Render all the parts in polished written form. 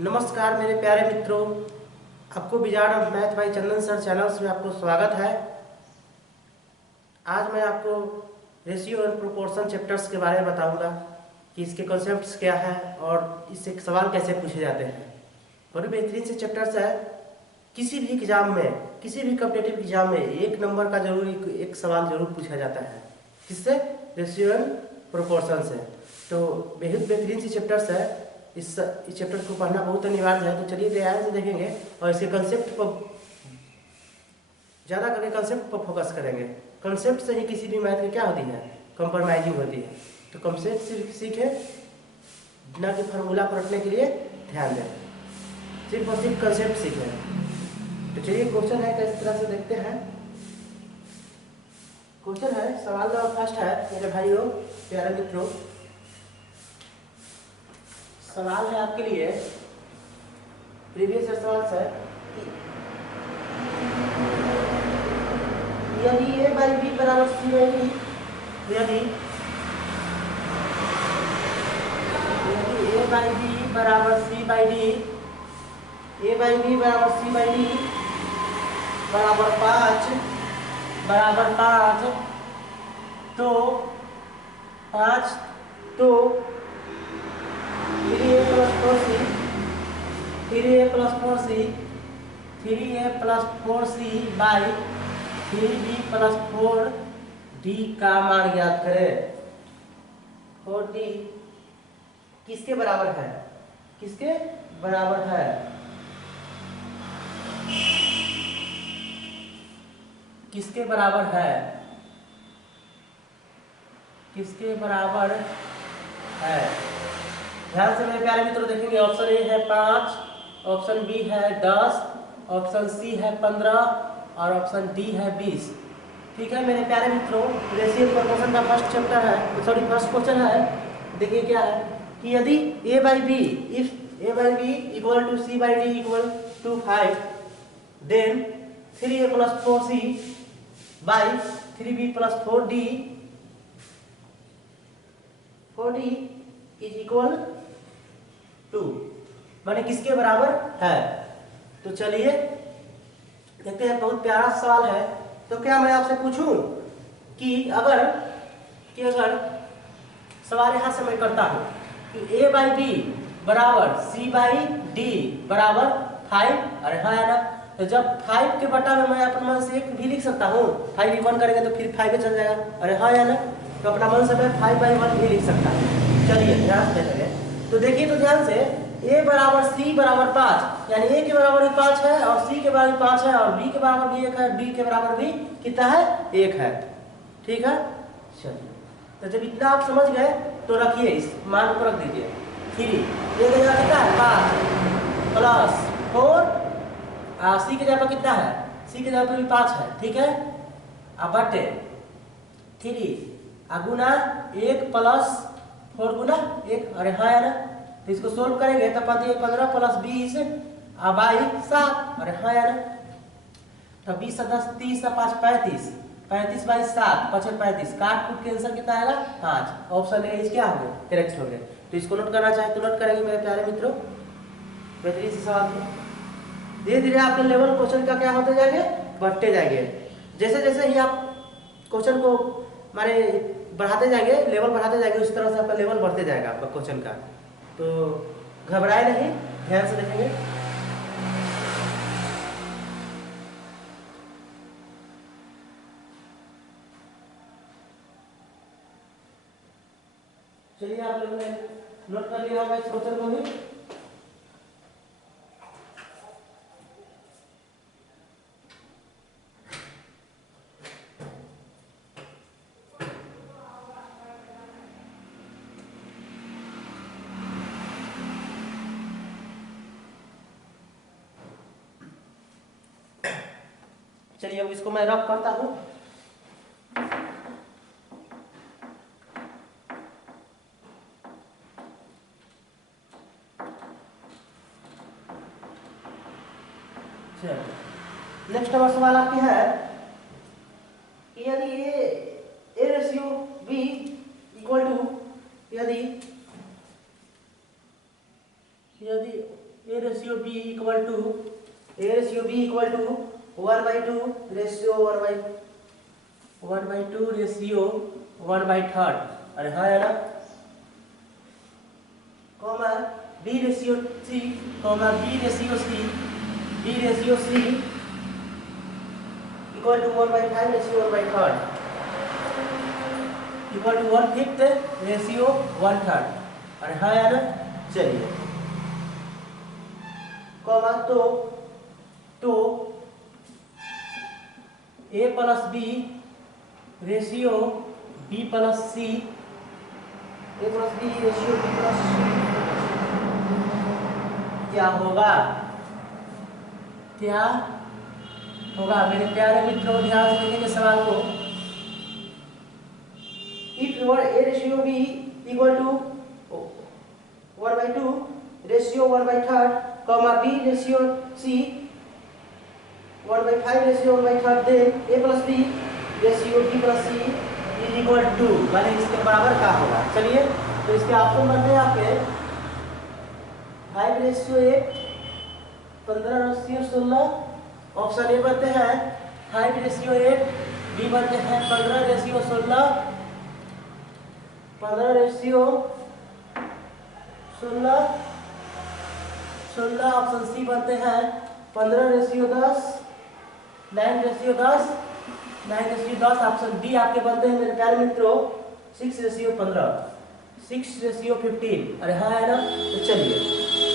नमस्कार मेरे प्यारे मित्रों, आपको wizard of math by Chandan sir channels में आपको स्वागत है। आज मैं आपको रेशियो एंड प्रोपोर्शन चैप्टर्स के बारे में बताऊंगा कि इसके कॉन्सेप्ट्स क्या है और इससे सवाल कैसे पूछे जाते हैं। बड़े बेहतरीन से चैप्टर्स है। किसी भी एग्जाम में, किसी भी कॉम्पिटिटिव एग्जाम में एक नंबर का जरूर एक सवाल जरूर पूछा जाता है। किससे? रेशियो एंड प्रोपोर्शन से। तो बेहद बेहतरीन सी चैप्टर्स है। इस चैप्टर को पढ़ना बहुत अनिवार्य है। तो चलिए ध्यान से देखेंगे और इसके कंसेप्ट पर ज़्यादा करके कंसेप्ट पर फोकस करेंगे। कंसेप्ट से ही किसी भी मैथ की क्या होती है? कंप्रोमाइजिंग होती है। तो कंसेप्ट सिर्फ सीखें, ना कि फार्मूला पर रखने के लिए ध्यान दें। सिर्फ और सिर्फ कंसेप्ट सीखें। तो चलिए क्वेश्चन है किस तरह से देखते हैं। क्वेश्चन है, सवाल नंबर फर्स्ट है मेरे भाइयों प्यारे मित्रों। सवाल है आपके लिए, प्रीवियस सवाल है कि यदि a बाई बी बराबर सी बाई डी, यदि a बाई बी बराबर c by d, a by b बराबर सी बाई डी बराबर 5 तो 3a plus 4c 3a plus 4c by 3b plus 4d का मान ज्ञात करें। 4d किसके बराबर है? किसके बराबर है? किसके बराबर है? किसके बराबर है? ध्यान से मेरे प्यारे मित्रों देखेंगे। ऑप्शन ए है 5, ऑप्शन बी है 10, ऑप्शन सी है 15 और ऑप्शन डी है 20। ठीक है मेरे प्यारे मित्रों, रेशियो एंड प्रोपोर्शन का फर्स्ट चैप्टर है, सॉरी फर्स्ट क्वेश्चन है। देखिए क्या है कि यदि a by B, if a by B equal to c by D equal to 5, then 3a plus 4c by 3b plus 4d is equal to, माने किसके बराबर है? तो चलिए देखते हैं। बहुत प्यारा सवाल है। तो क्या मैं आपसे पूछूं कि अगर सवाल यहां से मैं करता हूं कि a बाई बी बराबर c बाई डी बराबर 5, अरे हाँ है ना। तो जब 5 के बटा में मैं अपने मन से 1 भी लिख सकता हूँ। 5 भी 1 करेंगे तो फिर 5 चल जाएगा, अरे हाँ या ना। तो अपना मन से मैं 5 बाई 1 भी लिख सकता हूँ। चलिए ध्यान से देखेंगे। तो देखिए तो ध्यान से, a बराबर c बराबर 5, यानी a के बराबर भी 5 है और c के बराबर 5 है और b के बराबर भी 1 है, d के बराबर भी कितना है? 1 है। ठीक है, चलिए तो जब इतना आप समझ गए तो रखिए, इस मान को रख दीजिए। 3 ये जगह कितना है? 5 प्लस 4, c के जगह पर कितना है? c के जगह पर भी 5 है। ठीक है, अब बटे 3 गुना 1 प्लस 4 गुना 1, अरे हाँ यार। तो इसको सोल्व करेंगे तो 15 प्लस 20 बाई 7, अरे हाँ यार। तो 20 से 10 30 से 5 35, 35 बाई 7 5 35, काट कूट के आंसर कितना आएगा? 5। ऑप्शन ए क्या हो गया? करेक्ट हो गया। तो इसको नोट करना चाहे तो नोट करेंगे मेरे प्यारे मित्रों। बेहतरीन से सवाल है। धीरे धीरे आपके लेवल क्वेश्चन का क्या होते जाएंगे? बढ़ते जाएंगे। जैसे जैसे ही आप क्वेश्चन को माने बढ़ाते जाएंगे, लेवल बढ़ाते जाएंगे, उस तरह से आपका लेवल बढ़ते जाएगा आपका क्वेश्चन का। तो घबराए नहीं, ध्यान से देखेंगे। चलिए आप लोगों ने नोट कर लिया होगा इस क्वेश्चन को भी। चलिए अब इसको मैं रफ करता हूं। नेक्स्ट नंबर सवाल आपकी है कि यदि a ratio B equal to, यदि b equal to 1/2 ratio 1/2 ratio 1/3। अरे हाँ यार, comma B ratio c, comma B ratio C equal to 1/5 ratio 1/3 equal to 1/5 ratio 1/3। अरे हाँ यार, चलिए कॉमा तो a plus B ratio B plus c, a plus B ratio B plus c क्या होगा मेरे प्यारे मित्रों, ध्यान से देखेंगे सवाल को। If your A ratio B equal to 1/2 ratio 1/3 comma B ratio C 1/5 ratio 1/3 then A plus B ratio B plus C is equal to, माने इसके बराबर क्या होगा। चलिए तो इसके ऑप्शन बनते हैं आपके 5/8, 15/16। ऑप्शन ए बनते हैं 5/8, बी बनते हैं 15/16, 15/16। ऑप्शन सी बनते हैं 15/10, 9/10, 9/10। ऑप्शन डी आपके बनते हैं मेरे प्यारे मित्रों 6/15, 6/15। अरे हाँ है ना। तो चलिए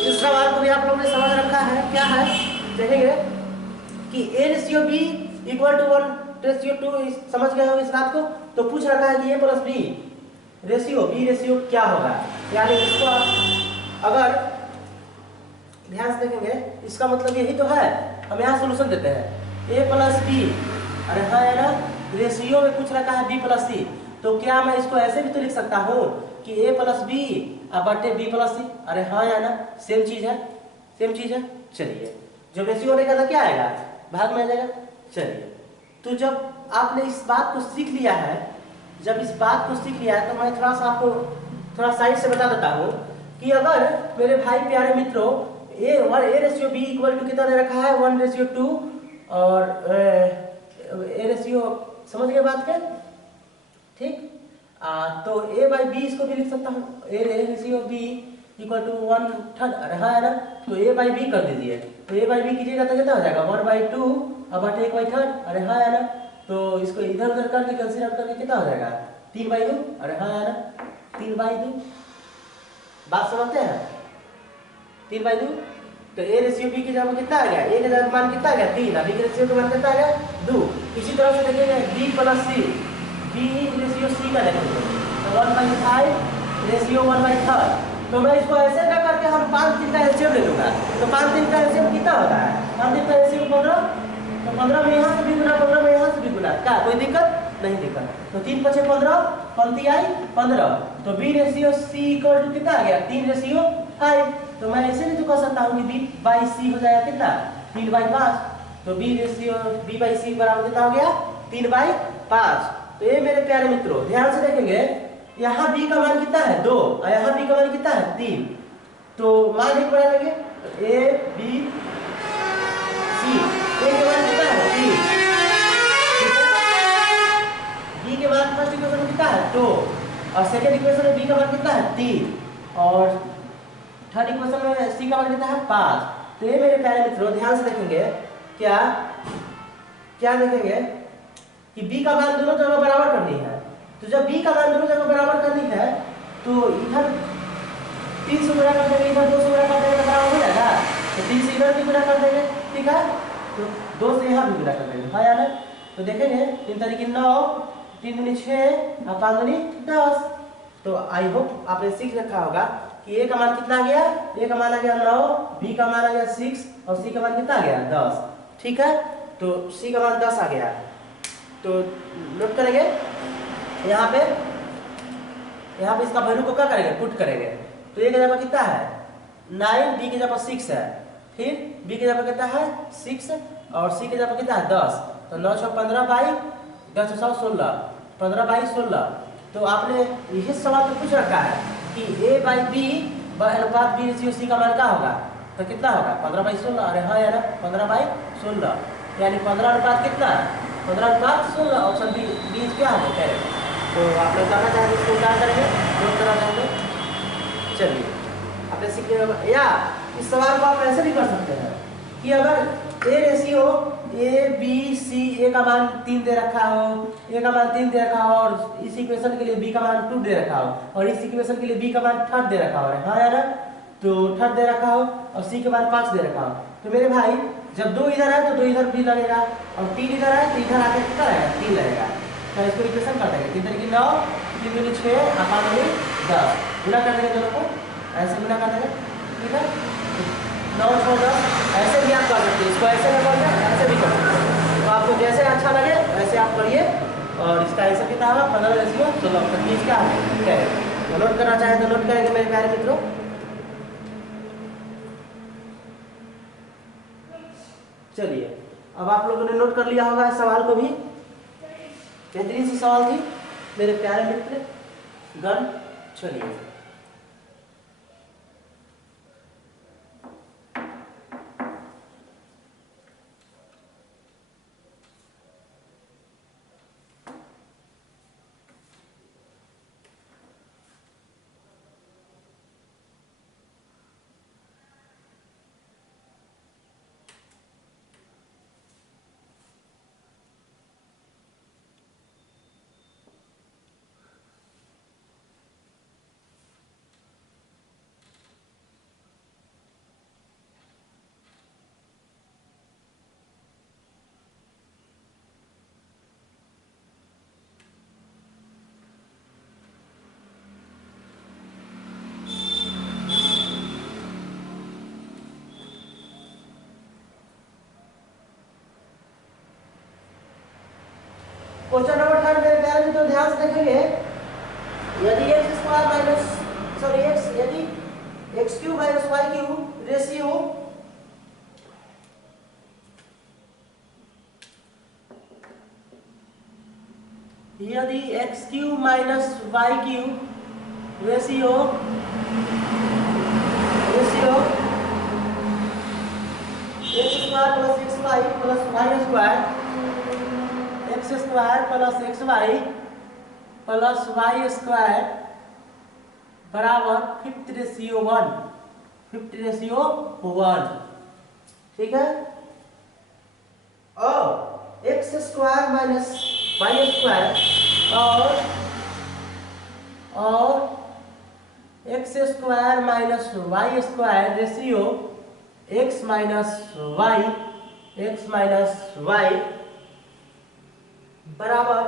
इस सवाल को भी आप लोगों ने समझ रखा है, क्या है देखेंगे कि A ratio B equal to 1/2 समझ गए हो इस बात को। तो पूछ रखा है कि ए प्लस बी रेशियो क्या होगा, यानी इसको आप अगर ध्यान से देखेंगे इसका मतलब यही तो है। हम यहाँ सोल्यूशन देते हैं ए प्लस बी, अरे हाँ है ना, रेशियो में पूछ रखा है बी प्लस सी। तो क्या मैं इसको ऐसे भी तो लिख सकता हूँ कि ए प्लस बी बटे बी प्लस सी। अरे हाँ या ना, सेम चीज है। चलिए जब रेशियो होने का तो क्या आएगा, भाग में आ जाएगा। चलिए तो जब आपने इस बात को सीख लिया है, तो मैं थोड़ा सा आपको थोड़ा साइड से बता देता हूँ कि अगर मेरे भाई प्यारे मित्रों A ratio B equal to कितना दे रखा है 1/2 और ए रेशियो, समझ गए बात के, ठीक। तो a बाई बी इसको भी लिख सकता हूँ, A ratio B equal to 1/3। अरे हाँ है ना, तो a बाई बी कर दीजिए। तो a बाई बी कीजिएगा तो कितना हो जाएगा 1/2 बटे 1/3। अरे हाँ है ना, तो इसको इधर उधर करके कंसीडर करके कितना हो जाएगा 3/2। अरे हाँ है ना, 3/2। बात समझते हैं 3/2। तो ए रेशियो बी की जगह कितना आ गया, ए के जगह मान कितना आ गया 3, बी के रेशियो का मान कितना आ गया 2। इसी तरह से देखेंगे बी प्लस सी, बी रेशियो सी का देखेंगे तो 1/5 रेशियो 1/3। तो मैं इसको ऐसे ना करके हम 5-3 का एलसीएम ले लूंगा। तो 5-3 का एलसीएम कितना होता है, 5-3 का एलसीएम 15। तो 15 में यहाँ से भी गुना, 15 में यहाँ से भी गुना, क्या कोई दिक्कत नहीं दिक्कत। तो 3×5 = 15, पंक्ति आई 15। तो B ratio C equal to कितना आ गया 3/5। तो मैं ऐसे भी तो कह सकता हूँ कि बी बाई सी हो जाएगा कितना 3/5। तो बी रेशियो बी बाई सी बराबर कितना हो गया 3/5। तो ये मेरे प्यारे मित्रों ध्यान से देखेंगे, यहाँ b का मान कितना है 2 और यहाँ b का मान कितना है 3। तो मान एक बना लेंगे a b c, a के मान कितना है 3, b के मान फर्स्ट इक्वेशन में कितना है 2 और सेकंड इक्वेशन में b का मान कितना है 3 और थर्ड इक्वेशन में c का मान कितना है 5। तो ये मेरे प्यारे मित्रों ध्यान से देखेंगे, क्या देखेंगे कि b का मान दोनों जगह बराबर करनी है। तो जब b का मान दोनों जगह बराबर करनी है तो इधर 3 से गुणा कर देंगे, इधर 2 से गुणा कर देंगे तो बराबर हो जाएगा। तो 3 से इधर भी गुणा कर देंगे, ठीक है। तो 2 से यहाँ भी गुणा कर देंगे, हाँ यार। तो देखेंगे 3 तारीख 9, 3 दूनी 6 और 5 दूनी 10। तो आई होप आपने सीख रखा होगा कि a का मान कितना आ गया, a का मान आ गया 9, b का मान आ गया 6 और c का मान कितना आ गया 10, ठीक है। तो c का मान 10 आ गया। तो नोट करेंगे यहाँ पे इसका वैल्यू को क्या करेंगे पुट करेंगे। तो a की जगह कितना है 9, b की जगह 6 है, फिर b की जगह कितना है 6 और c की जगह कितना है 10। तो 9 × 15 बाई 10 × 16, 15/16। तो आपने यही सवाल तो पूछ रखा है कि a बाई बी अनुपात बी रेशियो सी का मान क्या होगा। तो कितना होगा 15/16। अरे हाँ यार 15/16 यानी 15 अनुपात कितना है 15/16। ऑप्शन बी बीज क्या है करेक्ट। तो आप लोग करना चाहेंगे इसको क्या करेंगे नोट करना चाहेंगे। चलिए आपने सीखे या इस सवाल को आप ऐसे भी कर सकते हैं कि अगर ए रेशियो ए बी सी ए का मान 3 दे रखा हो, ए का मान 3 दे रखा हो और इस इक्वेशन के लिए बी का मान 2 दे रखा हो और इस इक्वेशन के लिए बी का मान 3 दे रखा हो। हाँ या ना, तो 3 दे रखा हो और सी के मान 5 दे रखा हो। तो मेरे भाई जब 2 इधर है तो 2 इधर भी लगेगा और 3 इधर है तो इधर आके कितना रहेगा 3 लगेगा। तो इसको इक्वेशन कर देंगे 3 3 9 3 दूनी 6 और 5 दूनी 10 गुना कर देंगे दोनों को ऐसे गुना कर देंगे ठीक है 9 6 10 ऐसे भी आप कर सकते हैं इसको ऐसे कर सकते ऐसे भी कर सकते हैं। तो आपको जैसे अच्छा लगे वैसे आप करिए और इसका आंसर कितना होगा 15/16। तो बीज क्या है तो नोट करना चाहे तो नोट करेंगे मेरे प्यारे मित्रों। चलिए अब आप लोगों ने नोट कर लिया होगा इस सवाल को भी। बेहतरीन सी सवाल थी मेरे प्यारे मित्र गण। चलिए क्वेश्चन नंबर 10 मेरे प्यारे मित्रों ध्यान से देखेंगे। यदि x² माइनस सॉरी x यदि x³ माइनस y³ रेशियो यदि x³ minus y³ ratio x² plus xy plus y² x² plus xy plus y² बराबर 50:1 50:1 ठीक है। और x² माइनस y² और x² minus y² ratio x minus y बराबर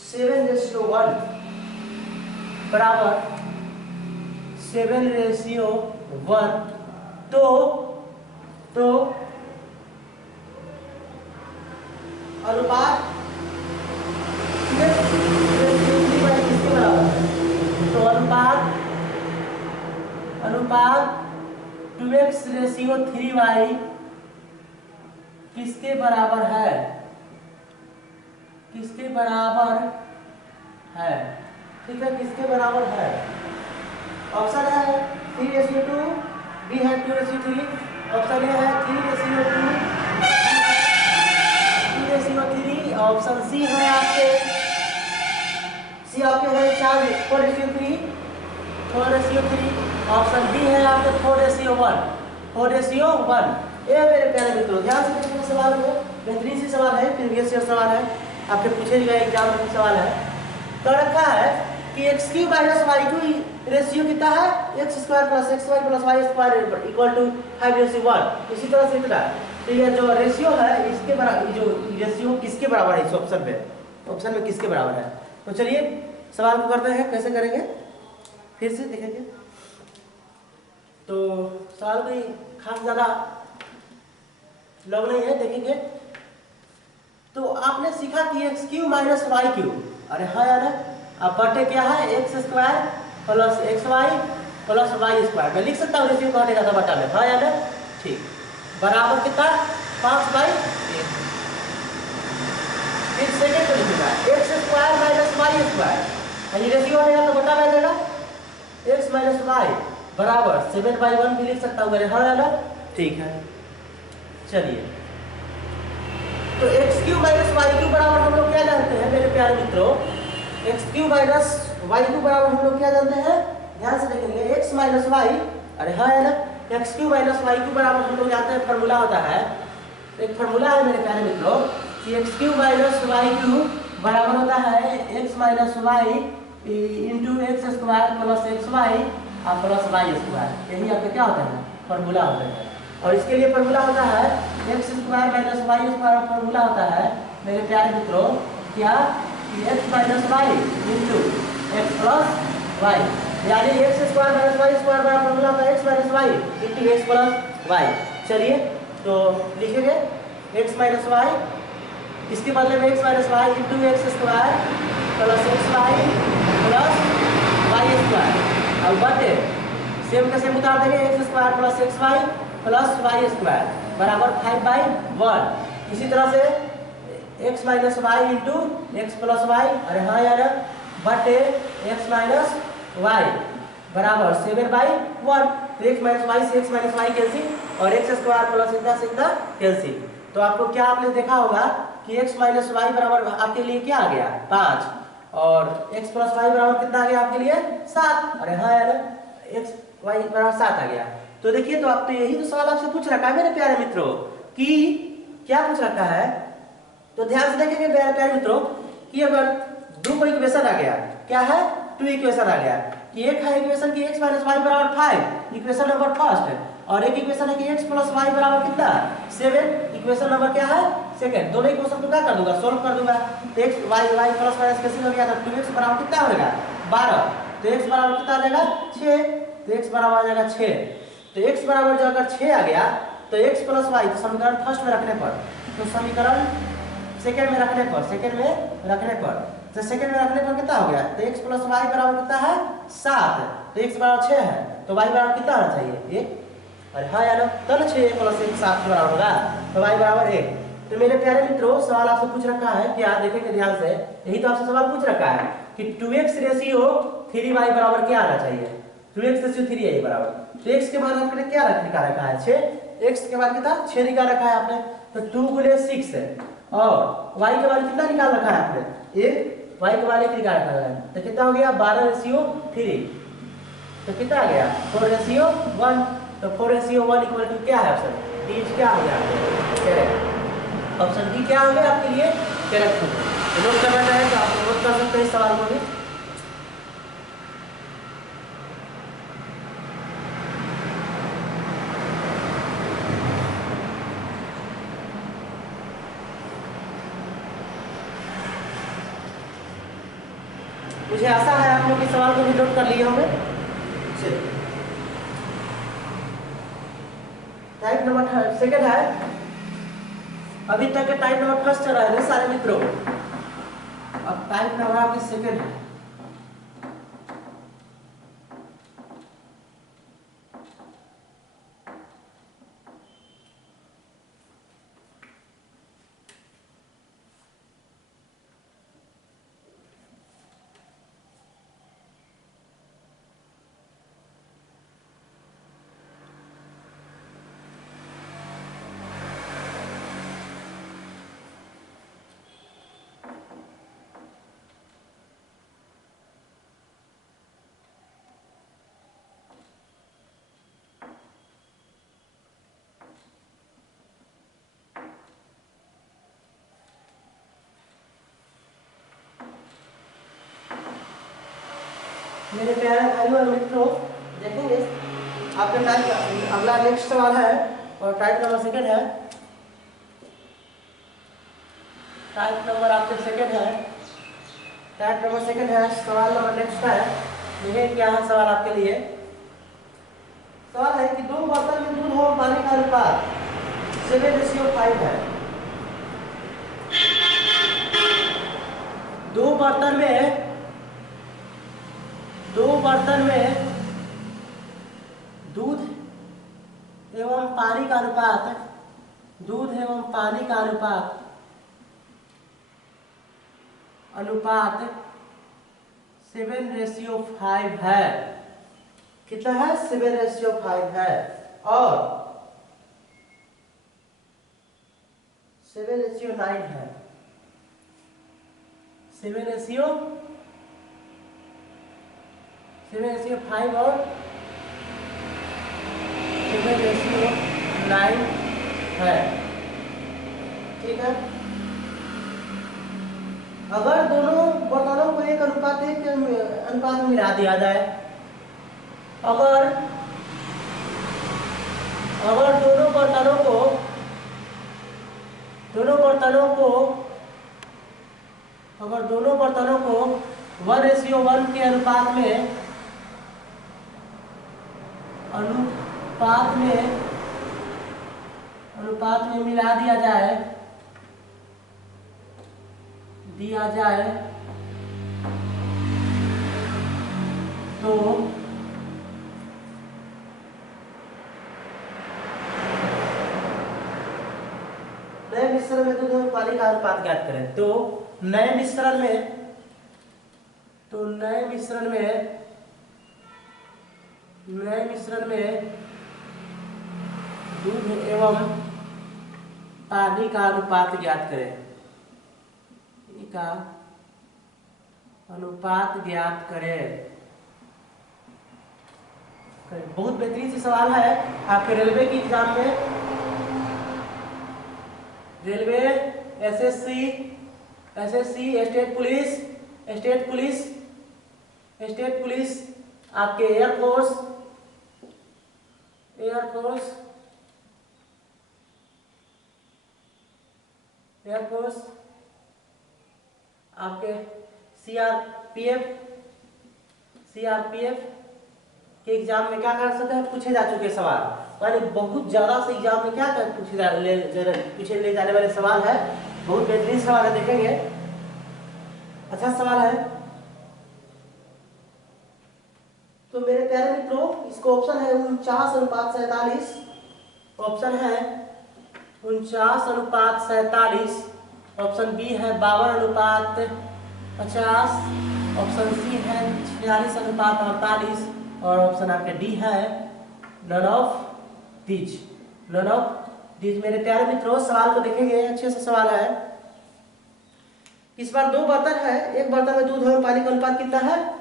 7:1 बराबर 7:1। तो अनुपात किसके बराबर है तो अनुपात 2x/3y किसके बराबर है ठीक है किसके बराबर है। ऑप्शन है 3:2 बी है 2:3 ऑप्शन ए है 3:2 3:3 ऑप्शन सी है आपके है 4:3 ऑप्शन डी है आपके 4:1 ये मेरे प्यारे मित्रों ध्यान से देखिए सवाल को। बेहतरीन सी सवाल है प्रीवियस ईयर सवाल है आपके पूछे गए एग्जाम में सवाल है। तो रखा है कि x³ माइनस y³ रेशियो कितना है x² plus xy plus y² equal to 5:1। इसी तरह से इतना तो ये जो रेशियो है इसके बराबर जो रेशियो किसके बराबर है इस ऑप्शन में किसके बराबर है। तो चलिए सवाल को करते हैं कैसे करेंगे फिर से देखेंगे। तो सवाल कोई खास ज़्यादा लॉन्ग नहीं है देखेंगे। तो आपने सीखा कि x³ माइनस y³ अरे हाँ यार अब बटे क्या है x² plus xy plus y² मैं लिख सकता हूँ रेशियो कटेगा था बटा में हाँ यार ठीक बराबर कितना 5/1। फिर सेकेंड को लिखूंगा x² माइनस y² ये रेशियो हटेगा तो बटा में देगा x माइनस y बराबर 7/1 भी लिख सकता हूँ मेरे, हाँ ना, ठीक है। चलिए, तो X cube minus Y cube बराबर हम लोग क्या जानते हैं मेरे प्यारे मित्रों, X cube minus Y cube बराबर हम लोग क्या जानते हैं, ध्यान से देखेंगे, एक्स माइनस वाई, अरे हाँ है ना, X cube minus Y cube बराबर हम लोग जानते हैं फॉर्मूला होता है, एक फॉर्मूला है मेरे प्यारे मित्रों कि X cube minus Y cube बराबर होता है x minus Y into x square plus x Y और प्लस वाई स्क्वायर, यही आपका क्या होता है फॉर्मूला होता है। और इसके लिए फॉर्मूला होता है x square minus y square, formula होता है मेरे प्यारे मित्रों क्या, x minus Y into x plus y, यानी x square minus y square बराबर फॉर्मूला होता है x minus Y into x plus y. चलिए तो लिखेंगे एक्स माइनस वाई, इसके बदले में x minus Y into x square plus x Y plus Y square, और बटे सेम का सेम उतार देंगे x square plus x Y plus Y square बराबर 5/1। इसी तरह से X minus Y into x plus Y, अरे हाँ यार, बटे एक्स माइनस वाई बराबर 7/1। तो एक्स माइनस वाई से एक्स माइनस वाई कैंसिल और एक्स स्क्वायर प्लस इतना से इतना कैंसिल। तो आपको क्या आपने देखा होगा कि एक्स माइनस वाई बराबर आपके लिए क्या आ गया 5 और एक्स प्लस वाई बराबर कितना आ गया आपके लिए 7, अरे हाँ यार, एक्स वाई बराबर 7 आ गया। तो देखिए, तो आप तो यही तो सवाल आपसे पूछ रखा है मेरे प्यारे मित्रों कि क्या पूछ रखा है, तो ध्यान से देखेंगे मेरे प्यारे मित्रों कि अगर दो कोई इक्वेशन आ गया, क्या है, टू इक्वेशन आ गया कि एक है इक्वेशन की एक्स माइनस वाई बराबर 5, इक्वेशन नंबर फर्स्ट, और एक इक्वेशन है कि एक्स प्लस वाई बराबर कितना 7, इक्वेशन नंबर क्या है सेकंड। दोनों इक्वेशन को क्या कर दूंगा, सोल्व कर दूंगा। तो X Y Y plus minus कैसे हो गया था, 2x बराबर कितना हो जाएगा 12, तो x बराबर कितना आ जाएगा 6, तो x बराबर आ जाएगा 6। तो x बराबर जो अगर 6 आ गया तो x प्लस वाई समीकरण फर्स्ट में रखने पर, तो समीकरण सेकंड में रखने पर, सेकंड में रखने पर, तो सेकंड में रखने पर कितना हो गया, तो x प्लस वाई बराबर कितना है 7, तो x बराबर 6 है, तो y बराबर कितना होना चाहिए 1, अरे हाँ यार, तो 6 प्लस 1 7 बराबर होगा, तो y बराबर 1। तो मेरे प्यारे मित्रों सवाल आपसे पूछ रखा है, क्या देखेंगे ध्यान से, यही तो आपसे सवाल पूछ रखा है कि 2x रेशियो 3y बराबर क्या आना चाहिए, 2x रेशियो 3y बराबर, तो x के बाद आपने क्या निकाल रखा है 6, x के बाद कितना 6 निकाल रखा है आपने, तो 2 गुने 6 है, और y के बाद कितना निकाल रखा है आपने 1, y के बाद 1 निकाल रखा है, तो कितना हो गया 12/3, तो कितना आ गया 4/1, तो 4/1 इक्वल टू क्या है ऑप्शन डी, क्या आ गया करेक्ट, ऑप्शन डी क्या हो गया आपके लिए करेक्ट। तो नोट करना चाहे तो आप नोट कर सकते हैं इस सवाल को भी। मुझे आशा है आप लोग इस सवाल को भी नोट कर लिए होंगे। टाइप नंबर सेकंड है, अभी तक के टाइप नंबर फर्स्ट चल रहा है सारे मित्रों, अब टाइप नंबर आपके सेकंड है। मेरे प्यारे भाइयों और मित्रों देखेंगे आपका टाइप अगला नेक्स्ट सवाल है और टाइप नंबर सेकंड है, टाइप नंबर आपके सेकंड है, टाइप नंबर सेकंड है, सवाल नंबर नेक्स्ट है। देखिए क्या है सवाल आपके लिए, सवाल है कि दो बर्तन में दूध और पानी का अनुपात 7:5 है, दो बर्तन में दूध एवं पानी का अनुपात, दूध एवं पानी का अनुपात 7:5 है। कितना है 7:5 है, और 7:9 है। 7:5 और 7:9 है। ठीक है, अगर दोनों बर्तनों को एक अनुपात में मिला दिया जाए, अगर दोनों बर्तनों को 1:1 के अनुपात में मिला दिया जाए तो नए मिश्रण में दूध और पानी का अनुपात ज्ञात करें। तो नए मिश्रण में दूध एवं पानी का अनुपात ज्ञात करें। का अनुपात ज्ञात करें। बहुत बेहतरीन सी सवाल है आपके रेलवे की एग्जाम में। रेलवे, एसएससी, स्टेट पुलिस, आपके एयरफोर्स, आपके सीआरपीएफ के एग्जाम में क्या कर सकते हैं, पूछे जा चुके सवाल। यानी बहुत ज्यादा से एग्जाम में क्या पूछे ले जाने वाले सवाल है। बहुत बेहतरीन सवाल है, देखेंगे, अच्छा सवाल है। तो मेरे प्यारे मित्रों, इसको ऑप्शन है 49:47। ऑप्शन है 49:47। ऑप्शन बी है 52:50। ऑप्शन सी है 46:48 और ऑप्शन आपके डी है नन ऑफ दीज। मेरे प्यारे मित्रों, सवाल को देखेंगे, अच्छे से सवाल है। इस बार दो बर्तन है, एक बर्तन में दूध और पानी का अनुपात कितना है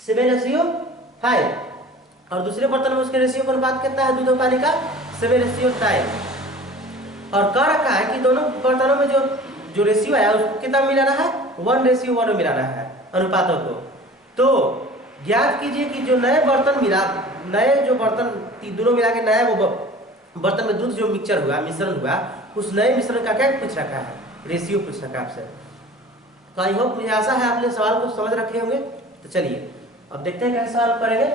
7:5 और दूसरे बर्तन में उसके रेशियो का अनुपात कितना है दूध और पानी का 7:9। और कह रखा है कि दोनों बर्तनों में जो रेशियो है उसको कितना मिलाना है 1:1 में मिलाना है अनुपातों को। तो ज्ञात कीजिए कि जो नए बर्तन दोनों मिला के नया वो बर्तन में दूध जो मिश्रण हुआ, उस नए मिश्रण का क्या पूछ रखा है, रेशियो पूछ रखा है आपसे। तो आई होप, मुझे आशा है आपने सवाल को समझ रखे होंगे। तो चलिए अब देखते हैं कैसे सवाल करेंगे।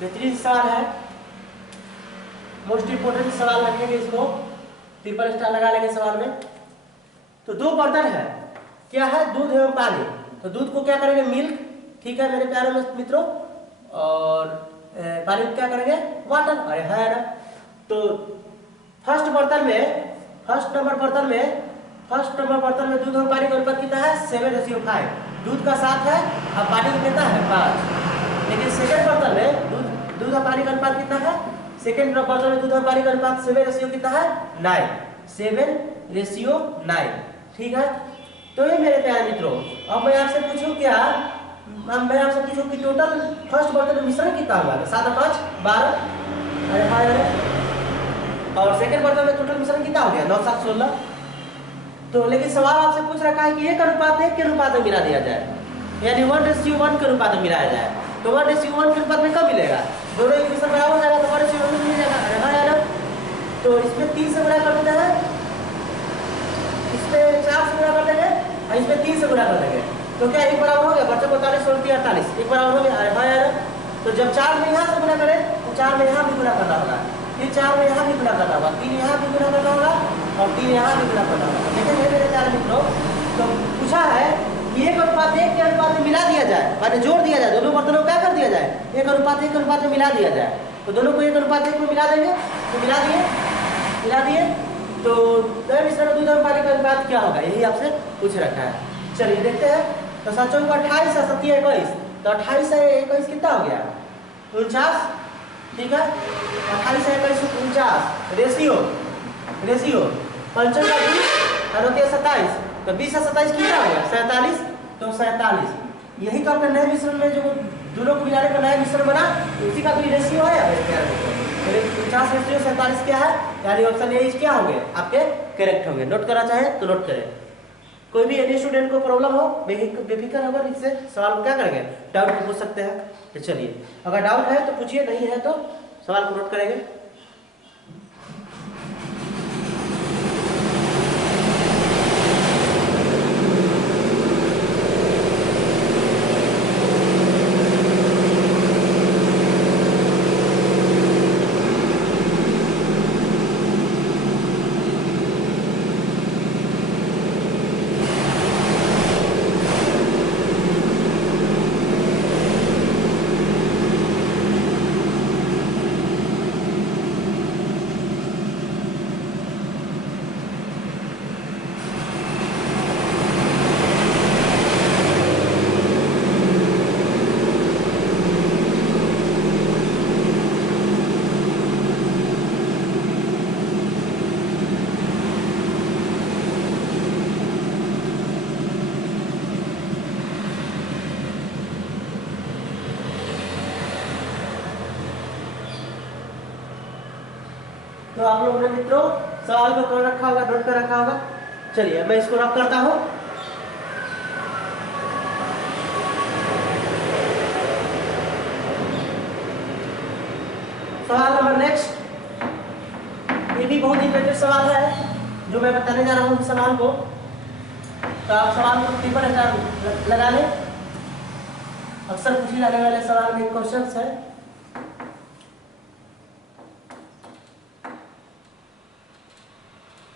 बेहतरीन सवाल है, मोस्ट इंपोर्टेंट सवाल रखेंगे, इसको ट्रिपल स्टार लगा लेंगे सवाल में। तो दो बर्तन है, क्या है, दूध एवं पानी। तो दूध को क्या करेंगे, मिल्क, ठीक है मेरे प्यारे मित्रों, और पानी को क्या करेंगे, वाटर। अरे है ना। तो फर्स्ट नंबर बर्तन में दूध और पानी का अनुपात कितना है 7:5। दूध का 7 है और पानी का कितना है 5। लेकिन सेकंड बर्तन में दूध और पानी का अनुपात कितना है, सेकंड बर्तन में दूध और पानी का अनुपात 7:9 कितना है 9, 7:9। ठीक है। तो ये मेरे प्यारे मित्रों, अब मैं आपसे पूछूं कि टोटल फर्स्ट बर्तन में मिश्रण कितना होगा, 7 और 5 12। अरे और सेकंड बर्तन में टोटल मिश्रण कितना हो गया 9 7 16। तो लेकिन सवाल आपसे पूछ रखा है कि एक अनुपात 1 के अनुपात में मिला दिया जाए, यानी 1:1 के अनुपात में मिलाया जाए। तो 1:1 के अनुपात में कब मिलेगा, दोनों एक मिश्रण बराबर हो जाएगा तो 1:1 में मिल जाएगा। है ना। तो इसमें 3 से गुणा कर देते हैं, इसमें 4 से गुणा कर देंगे और इसमें 3 से गुणा कर देंगे। तो क्या एक बराबर हो गया, बच्चों 45 और 48 एक बराबर हो गया। है यार। तो जब 4 में यहाँ से गुणा करें तो 4 में यहाँ भी गुणा करना होगा, फिर 4 में यहाँ भी गुणा करना होगा, 3 यहाँ भी गुणा करना होगा और 3 यहाँ भी गुणा करना होगा। देखेंगे मेरे प्यारे मित्रों, तो पूछा है कि 1:1 के अनुपात में मिला दिया जाए, माने जोड़ दिया जाए, दोनों बर्तनों को क्या कर दिया जाए 1:1 के अनुपात में मिला दिया जाए। तो दोनों को 1:1 में मिला देंगे। तो मिला दिए तो नए मिश्रण दूध और पानी का अनुपात क्या होगा, यही आपसे पूछ रखा है। चलिए देखते हैं। तो 7 × 28 और 7 × 21 तो 28 से 21 कितना हो गया? 49। ठीक है, 28 से 21 49 रेशियो 5 का 20 और 27, तो 20 से 27 कितना हो गया? 47। तो 47 यही तो आपका नए मिश्रण में जो दोनों को मिलाने का नया मिश्रण बना, उसी का तो रेशियो है। 49 रेशियो 47 क्या है? यानी ऑप्शन ए क्या होंगे आपके करेक्ट होंगे। नोट करना चाहे तो नोट करें। कोई भी यदि स्टूडेंट को प्रॉब्लम हो, बेफिक्र होकर इससे सवाल को क्या करेंगे, डाउट को पूछ सकते हैं। तो चलिए, अगर डाउट है तो पूछिए, नहीं है तो सवाल को नोट करेंगे। तो आप लोगों ने मित्रों सवाल को कर रखा होगा, नोट कर रखा होगा। चलिए मैं इसको रख करता हूं। सवाल नंबर नेक्स्ट, ये भी बहुत इंटरेस्टिंग सवाल है जो मैं बताने जा रहा हूं इस सवाल को। तो आप सवाल को पेपर लगा लें। अक्सर पूछे जाने वाले सवाल में क्वेश्चन है।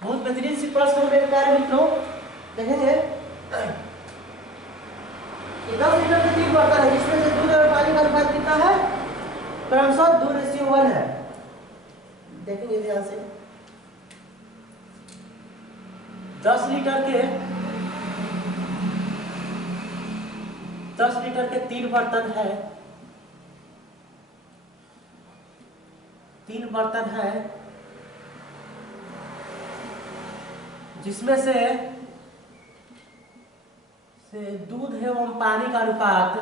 बहुत बेहतरीन सी प्रश्न हो मेरे प्यारे मित्रों, देखेंगे। 10 लीटर का 3 बर्तन है जिसमें से दूध और पानी का अनुपात कितना है? क्रमशः 2:1 है। देखेंगे ध्यान से। 10 लीटर के 3 बर्तन है। 3 बर्तन है जिसमें से दूध एवं पानी का अनुपात,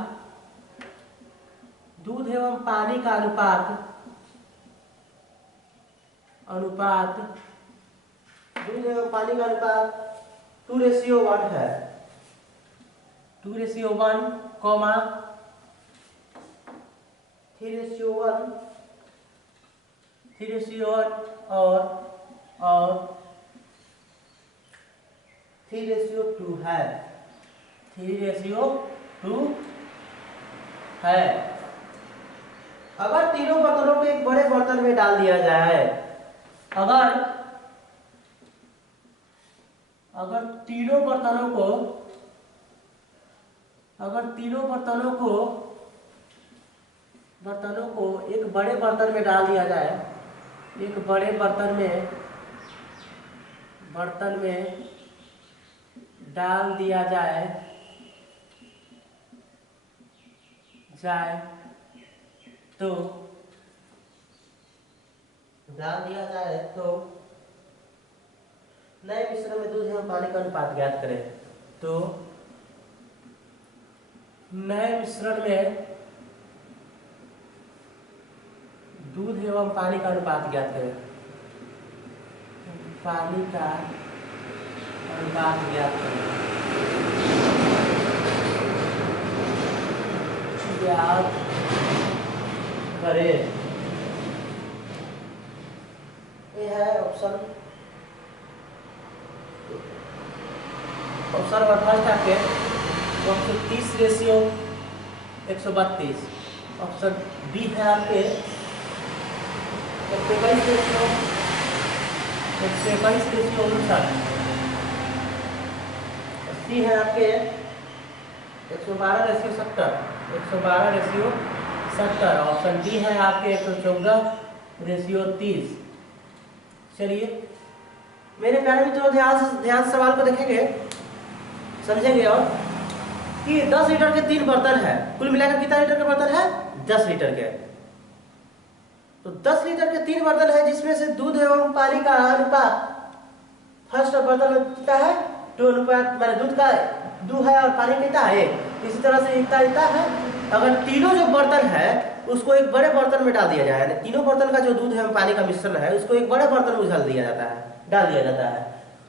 दूध एवं पानी का अनुपात 2:1 है। 2:1, 3:1, 3:1 और 3:2 है। 3:2 है। अगर तीनों बर्तनों को एक बड़े बर्तन में डाल दिया जाए, अगर तीनों बर्तनों को एक बड़े बर्तन में डाल दिया जाए, एक बड़े बर्तन में डाल दिया जाए तो नए मिश्रण में दूध एवं पानी का अनुपात ज्ञात करें। तो नए मिश्रण में दूध एवं पानी का अनुपात ज्ञात करें। पानी का अनुपात ज्ञात करें। ये है ऑप्शन नंबर फर्स्ट आपके 130:132। ऑप्शन बी है आपके 121:159। सी है आपके 112:70। 112:70। ऑप्शन डी है आपके 114:30। चलिए मेरे प्यारे मित्रों, ध्यान सवाल को देखेंगे, समझेंगे और कि 10 लीटर के 3 बर्तन है, कुल मिलाकर कितना लीटर के बर्तन है? 10 लीटर के। तो 10 लीटर के 3 बर्तन है, जिसमें से दूध एवं पानी का अनुपात फर्स्ट बर्तन में कितना है? 2 अनुपात, मैंने दूध का 2 है और पानी कितना है 1। इसी तरह से इतना है। अगर तीनों जो बर्तन है उसको एक बड़े बर्तन में डाल दिया जाए, तीनों बर्तन का जो दूध है पानी का मिश्रण है उसको एक बड़े बर्तन में डाल दिया जाता है।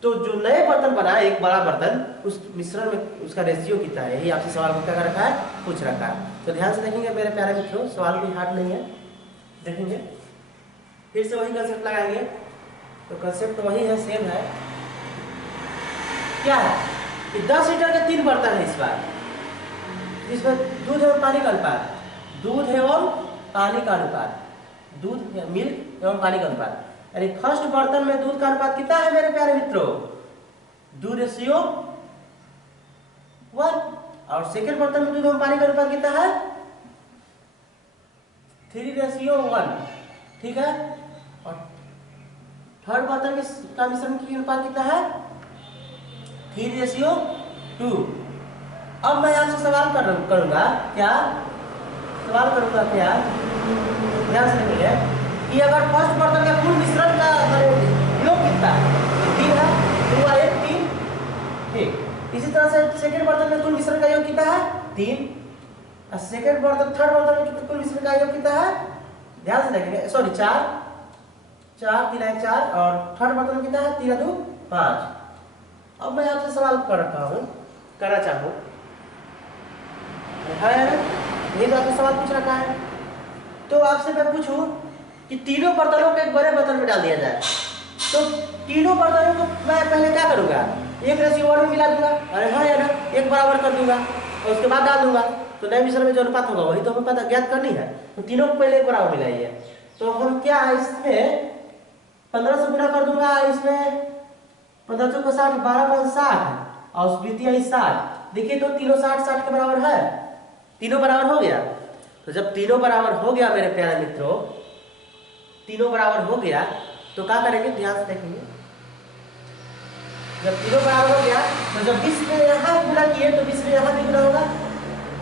तो जो नए बर्तन बना है, एक बड़ा बर्तन, उस मिश्रण में उसका रेशियो कितना है, यही आपसे सवाल क्या रखा है, पूछ रखा है। तो ध्यान से देखेंगे मेरे प्यारे मित्रों, सवाल कोई हार्ड नहीं है, देखेंगे फिर से वही कंसेप्ट लगाएंगे। तो कंसेप्ट वही है, सेम है। क्या है कि 10 लीटर के 3 बर्तन है इस बार, इसमें दूध एवं पानी का अनुपात, दूध एवं पानी का अनुपात, दूध मिल्क एवं पानी का अनुपात, यानी फर्स्ट बर्तन में दूध का अनुपात कितना है मेरे प्यारे मित्रों? 2:1। और सेकेंड बर्तन में दूध एवं पानी का अनुपात कितना है? 3:1। ठीक है। और थर्ड बर्तन का मिश्रण की अनुपात कितना है? 3:2। अब मैं आपसे सवाल करूंगा क्या, ध्यान से देखिए कि अगर फर्स्ट बर्तन का कुल मिश्रण का योग कितना है? 3 है, 2 और 1 3। ठीक। इसी तरह से सेकंड बर्तन में कुल मिश्रण का योग कितना है? 3। और थर्ड बर्तन में कुल मिश्रण का योग कितना है? ध्यान से देखेंगे, सॉरी 4 3 है 4, और थर्ड बर्तन में कितना है? 3 2 5। अब मैं आपसे सवाल करना चाहूँ, यही तो आपसे सवाल पूछ रखा है। तो आपसे मैं पूछूं कि तीनों बर्तनों को एक बड़े बर्तन में डाल दिया जाए, तो तीनों बर्तनों को मैं पहले क्या करूंगा? 1:1 में मिला दूंगा, अरे हाँ या ना, एक बराबर कर दूंगा और उसके बाद डाल दूंगा। तो नए मिश्रण में जो अनुपात होगा वही तो हमें पता ज्ञात करनी है। तो तीनों को पहले एक बराबर मिलाइए। तो हम क्या है, इसमें 15 से गुणा कर दूंगा, इसमें 15 चौका 60, 12 5 60 और उस द्वितीय 60। देखिए तो तीनों 60 के बराबर है, तीनों बराबर हो गया। तो जब तीनों बराबर हो गया मेरे प्यारे मित्रों, तीनों बराबर हो गया तो क्या करेंगे? ध्यान से देखेंगे, जब तीनों बराबर हो गया तो जब 20 में यहाँ गुणा किए तो 20 में यहाँ भी गुणा होगा,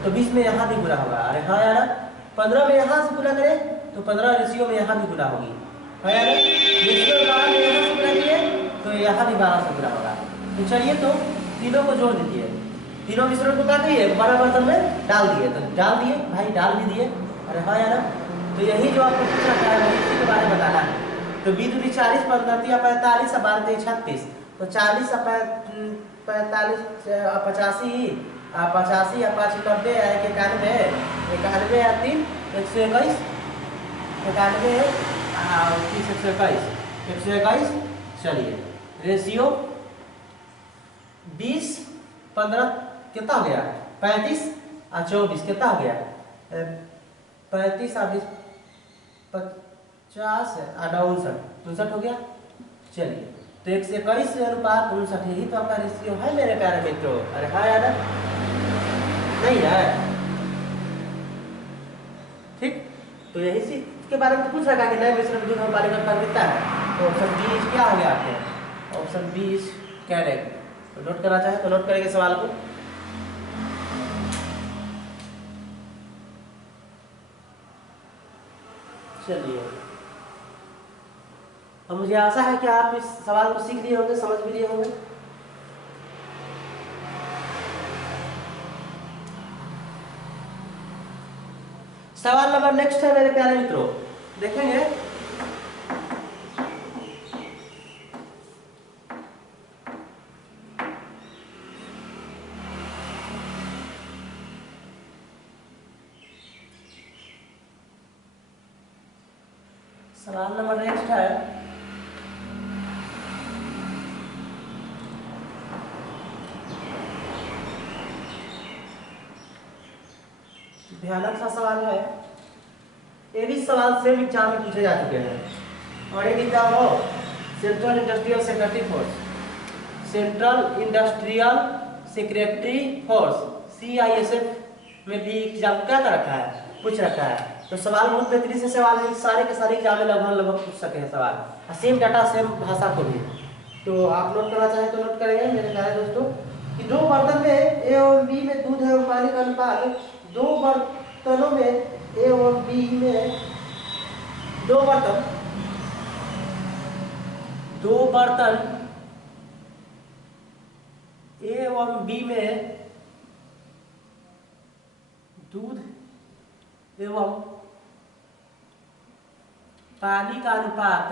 तो 20 में यहाँ भी गुणा होगा। अरे हाँ यार, 15 में यहाँ से गुणा करें तो 15 रेशियो में यहाँ भी गुणा होगी। हाँ यार, रेशियो 12 में यहाँ से गुणा किए तो यहाँ भी 12 से गुणा होगा। तो चलिए तो तीनों को जोड़ दीजिए, तीनों मिश्रण को क्या करिए? बड़ा बर्तन में डाल दिए। तो डाल दिए भाई, डाल भी दिए। अरे हाँ यार, तो यही जो आपको पूछ रखा है वही इसी के बारे में बताना है। तो 20 दूनी 40, 15 45 और 12 3 36। तो 40 45 85 85 या 5 90 या 91 91 या 3 121 91 121। चलिए रेशियो 20 15 कितना हो गया? 35 और 24 कितना हो गया? 35 और 20 50 और 59 हो गया। चलिए तो 121 अनुपात 59, यही तो आपका रेशियो है मेरे प्यारे मित्रों। अरे हाँ यार, नहीं है? ठीक। तो यही चीज के बारे में पूछ रखा है कि नए मिश्रण दूध और पानी का अनुपात कितना है। तो ऑप्शन 20 क्या हो गया आपको? Option 20 correct. तो नोट करना चाहे तो नोट करेंगे सवाल को। चलिए, अब मुझे आशा है कि आप इस सवाल को सीख लिए होंगे, समझ भी लिए होंगे। सवाल नंबर नेक्स्ट है मेरे प्यारे मित्रों, देखेंगे। सवाल नंबर नेक्स्ट है, भयानक सा सवाल है। ये भी सवाल सेम एग्जाम में पूछे जा चुके हैं। और एक एग्जाम हो central industrial secretary force, central industrial secretary force CISF में भी एग्जाम क्या कर रखा है, पूछ रखा है। तो सवाल बहुत बेहतरीन से सवाल है, सारे के सारे एग्जाम में लगभग पूछ सके हैं सवाल, सेम डाटा सेम भाषा को भी। तो आप नोट करना चाहें तो नोट करेंगे मेरे प्यारे दोस्तों कि 2 बर्तन में ए और बी में दूध एवं पानी का अनुपात दो बर्तनों में ए और बी में दो बर्तन ए एवं बी में दूध एवं पानी का अनुपात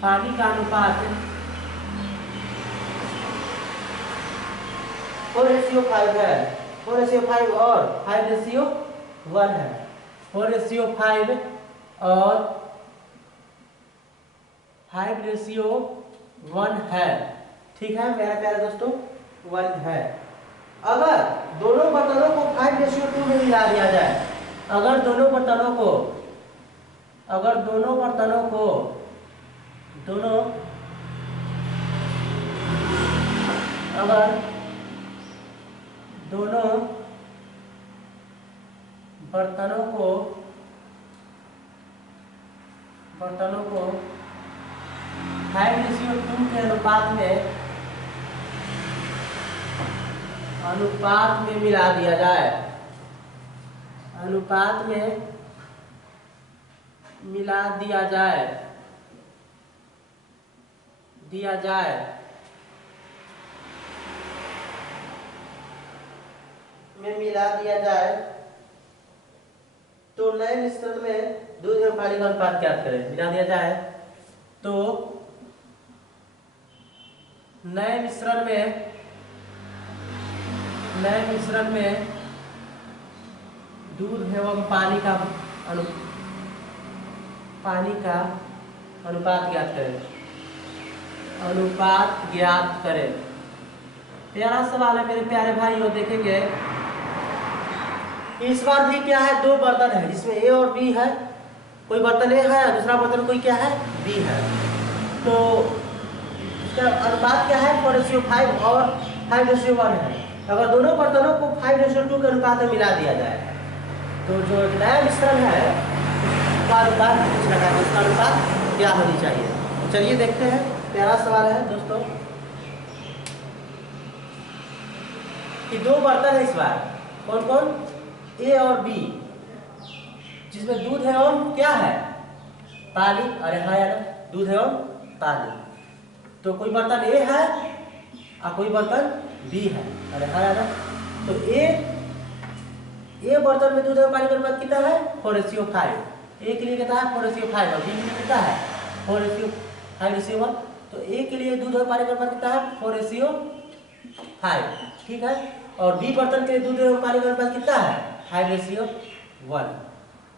4:5 है। 4:5 और 5:1 है। 4:5 और 5:1 है। ठीक है मेरा प्यारे दोस्तों, 1 है। अगर दोनों बर्तनों को 5:2 में मिला दिया जाए, अगर दोनों बर्तनों को बर्तनों को 5:2 के अनुपात में मिला दिया जाए, तो नए मिश्रण में दूध एवं पानी का अनुपात क्या करें? मिला दिया जाए तो नए मिश्रण में दूध एवं पानी का अनुपात ज्ञात करें। प्यारा सवाल है मेरे प्यारे भाइयों, देखेंगे इस बार भी क्या है, दो बर्तन है जिसमें ए और बी है। कोई बर्तन ए है, दूसरा बर्तन कोई क्या है, बी है। तो इसका अनुपात क्या है, 4:5 और 5:1 है। अगर दोनों बर्तनों को 5:2 के अनुपात में मिला दिया जाए तो जो नया मिश्रण है उसका अनुपात क्या होनी चाहिए। तो चलिए देखते हैं, प्यारा सवाल है दोस्तों कि दो बर्तन है इस बार, कौन कौन, ए और बी, जिसमें दूध एवं क्या है, पानी। अरे हाँ यार, दूध एवं पानी। तो कोई बर्तन ए है और कोई बर्तन बी है। अरे हाँ यार, तो ए बर्तन में दूध एवं पानी का अनुपात कितना है, 4:5। ए के लिए कितना है, 4:5 और बी के लिए कितना है, 4:5:1। तो ए के लिए दूध एवं पानी का अनुपात कितना है, 4:5। ठीक है। और बी बर्तन के लिए दूध एवं पानी का अनुपात कितना है, 5:1।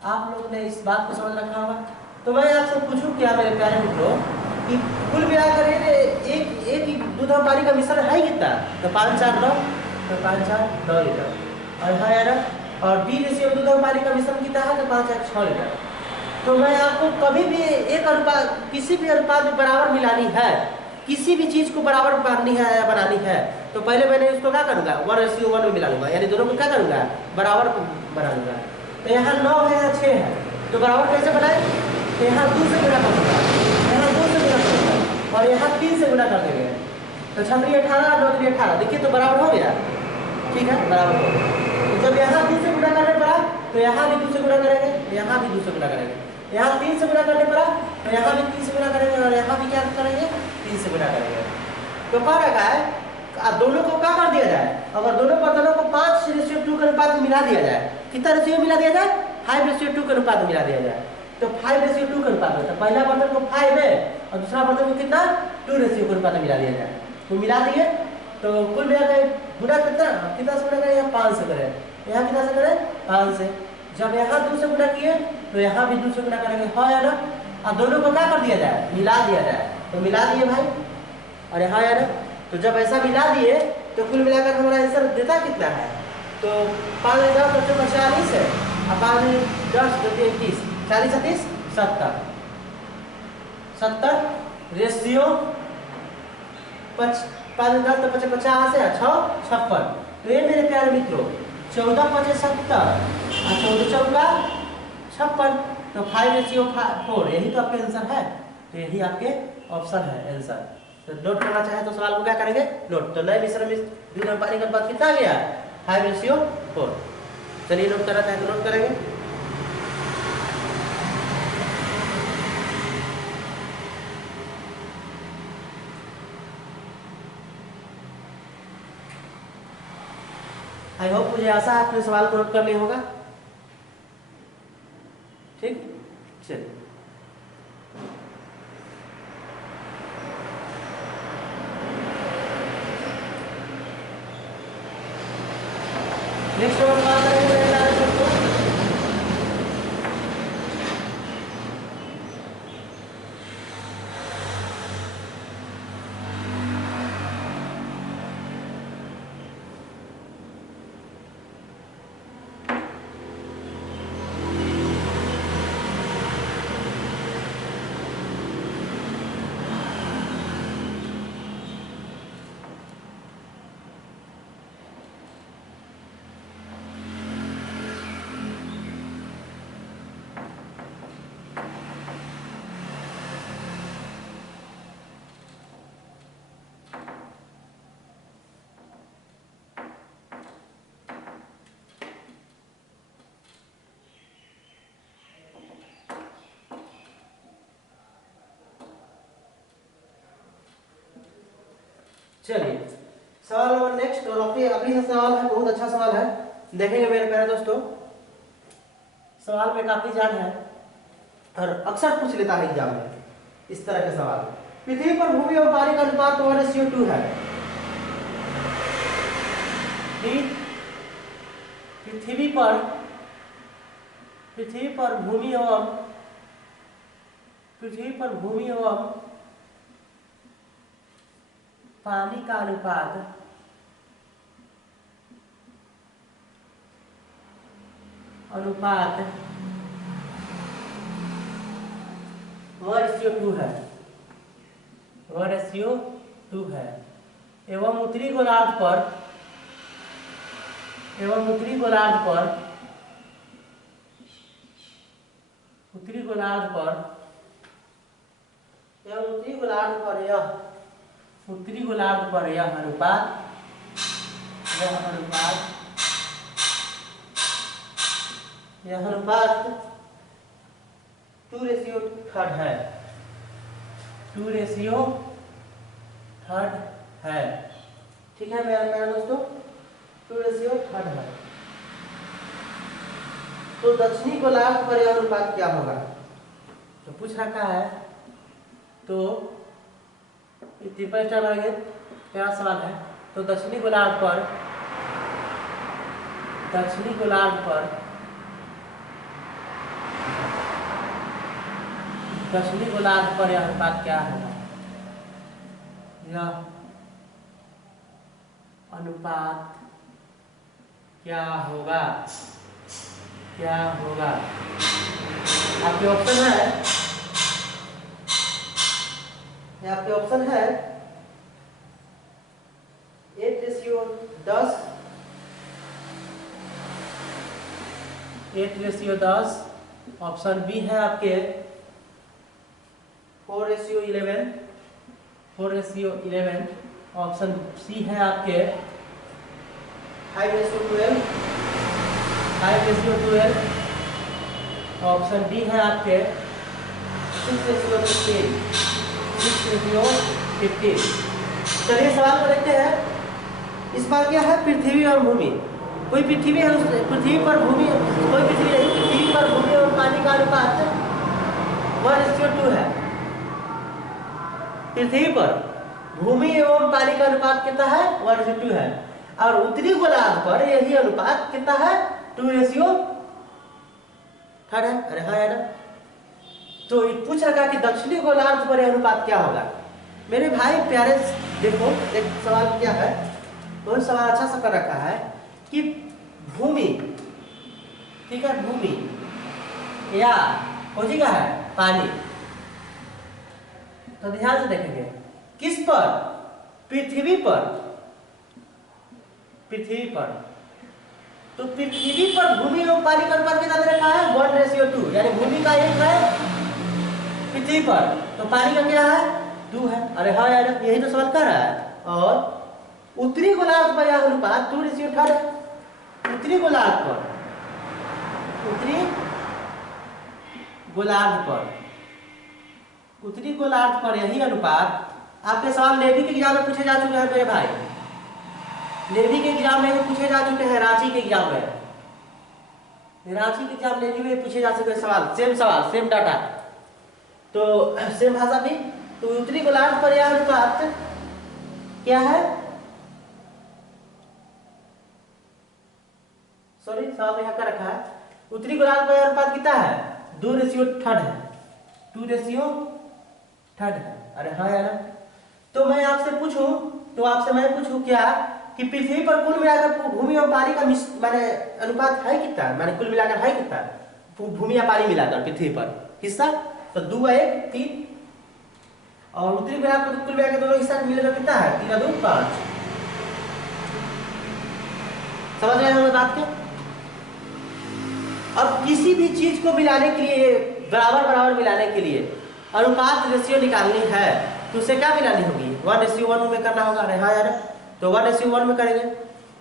आप लोग ने इस बात को समझ रखा होगा। तो मैं आपसे पूछूं क्या मेरे प्यारे मित्रों कि कुल मिलाकर एक दूध और पानी का मिश्रण है कितना, तो 5-4-9, तो 5-4-9 लीटर। और हाँ यार, और बी रेशियो दूध और पानी का मिश्रण कितना है, तो 5-6 लीटर। तो मैं आपको कभी भी एक अनुपात, किसी भी अनुपात में बराबर मिलानी है, किसी भी चीज को बराबर बनानी है तो पहले मैंने इसको क्या करूंगा, 1:1 में मिला लूंगा, यानी दोनों को क्या करूंगा, बराबर बना लूंगा। तो यहाँ 9 है, यहाँ 6 है, तो बराबर कैसे बनाए, तो यहाँ 2 से गुणा करूंगा, यहाँ 2 से गुणा करूंगा और यहाँ 3 से गुणा कर देंगे। तो 6 × 18, 9 × 18, देखिए तो बराबर हो गया। ठीक है, बराबर हो गया। तो जब यहाँ 2 से गुणा करने पड़ा तो यहाँ भी 2 से गुणा करेंगे, यहाँ भी 2 से गुणा करेंगे, यहाँ 3 से गुणा करने पड़ा तो यहाँ भी 3 से गुणा करेंगे और यहाँ भी क्या करेंगे, 3 से गुणा करेंगे। तो कह रखा है दोनों को क्या कर दिया जाए, अगर दोनों बर्तनों को 5:2 के अनुपात में मिला दिया जाए, कितना रेशियो मिला दिया जाए, 5:2 के अनुपात में मिला दिया जाए। तो 5:2 के अनुपात में, तो पहला बर्तन को 5 है और दूसरा बर्तन को कितना, 2 के अनुपात में मिला दिया जाए। तो मिला दिए तो कुल मिलाकर गुणा कितना से गुणा करें, यहाँ 5 से करें, यहाँ कितना से करें, 5 से। जब यहाँ 2 से गुणा किए तो यहाँ भी 2 से गुणा करेंगे, हाँ या ना। और दोनों को क्या कर दिया जाए, मिला दिया जाए। तो मिला दिए भाई, अरे हाँ या ना। तो जब ऐसा मिला दिए तो कुल मिलाकर हमारा आंसर देता कितना है, तो 5:10 है और 5:10 40 30 70 रेशियो 5:10 तो 50 है, 6 56। तो ये मेरे प्यारे मित्रों 14×5 70 और 14×4 56। तो 5:4, यही तो आपके आंसर है। तो यही आपके ऑप्शन है आंसर। तो नोट करना चाहे तो सवाल को क्या करेंगे, नोट। तो नए मिश्रण में दूध और पानी का अनुपात कितना आ गया, 5:4। चलिए नोट करना चाहे तो नोट करेंगे। आई होप, मुझे आशा है आपने सवाल को नोट कर लिया होगा। ठीक, चलिए नेक्स्ट बात करेंगे दोस्तों। चलिए सवाल नंबर नेक्स्ट, और अगली सवाल है, बहुत अच्छा सवाल है, देखेंगे मेरे प्यारे दोस्तों। सवाल में काफी जान है और अक्सर पूछ लेता है एग्जाम में इस तरह के सवाल। पृथ्वी पर भूमि और पानी का अनुपात 1:2 है। पृथ्वी पर भूमि एवं पानी का अनुपात 1:2 है, 1:2 है। एवं उत्तरी गोलार्ध पर यह अनुपात 2:3 है। 2:3 है। ठीक है मेरे दोस्तों, 2:3 है। तो दक्षिणी गोलार्ध पर यह अनुपात क्या होगा, तो पूछ रखा है। तो ट्रिपल स्टार वाले क्या सवाल है। तो दक्षिणी गोलार्ध पर यह अनुपात क्या होगा, यह अनुपात क्या होगा। आपके ऑप्शन है, आपके ऑप्शन है 8:10, 8:10। ऑप्शन बी है आपके 4:11। ऑप्शन सी है आपके 5:12। ऑप्शन डी है आपके 6:15। चलिए सवाल को देखते हैं। इस बार क्या है, पृथ्वी और भूमि। कोई पृथ्वी है, पृथ्वी पर भूमि, कोई पृथ्वी नहीं, पृथ्वी पर भूमि और पानी का अनुपात 1:2 है। पृथ्वी पर भूमि एवं पानी का अनुपात कितना है, 1:2 है। और उत्तरी गोलार्ध पर यही अनुपात कितना है, 2:3 है। अरे हाँ है ना। तो पूछ रखा कि दक्षिणी गोलार्ध पर यह अनुपात क्या होगा। मेरे भाई प्यारे देखो, एक सवाल क्या है, बहुत सवाल अच्छा सा कर रखा है कि भूमि, ठीक है, भूमि या खोजी का है पानी। तो ध्यान से देखेंगे, किस पर, पृथ्वी पर। तो पृथ्वी पर भूमि और पानी का अनुपात कितना दे रखा है, 1:2। यानी भूमि का 1 है पृथ्वी पर, तो पानी का क्या है 2 है। अरे हाँ यार, यही तो सवाल कर रहा है। और उत्तरी गोलार्ध पर यह अनुपात 2:3 है। उत्तरी गोलार्ध पर, उत्तरी गोलार्ध पर, उत्तरी गोलार्ध पर यही अनुपात, आपके सवाल नेवी के एग्जाम में पूछे जा चुके हैं मेरे भाई, नेवी के एग्जाम में भी पूछे जा चुके हैं, रांची के एग्जाम में, रांची के एग्जाम नेवी में पूछे जा चुके हैं सवाल, सेम डाटा, तो सेम भाषा भी। तो उत्तरी गोलार्ध पर यह अनुपात क्या है, सॉरी सवाल यहाँ का रखा है, उत्तरी गोलार्ध पर यह अनुपात कितना है, 2:3 है, 2:3 है। अरे हाँ यार, तो मैं आपसे पूछूं, तो आपसे मैं पूछूं क्या कि पृथ्वी पर कुल मिलाकर भूमि और पानी का माने अनुपात है कितना, माने कुल मिलाकर है कितना, भूमि या पानी मिलाकर पृथ्वी पर हिस्सा, तो 2:1 और उत्तरी गोलार्ध पर कुल मिलाकर दोनों हिस्सा मिलाकर कितना है, 3:5। समझ रहे हैं बात क्या। अब किसी भी चीज को मिलाने के लिए, बराबर बराबर मिलाने के लिए अनुपात रेशियो निकालनी है, तो उसे क्या मिलानी होगी, 1:1 में करना होगा। अरे हाँ यार, तो 1:1 में करेंगे,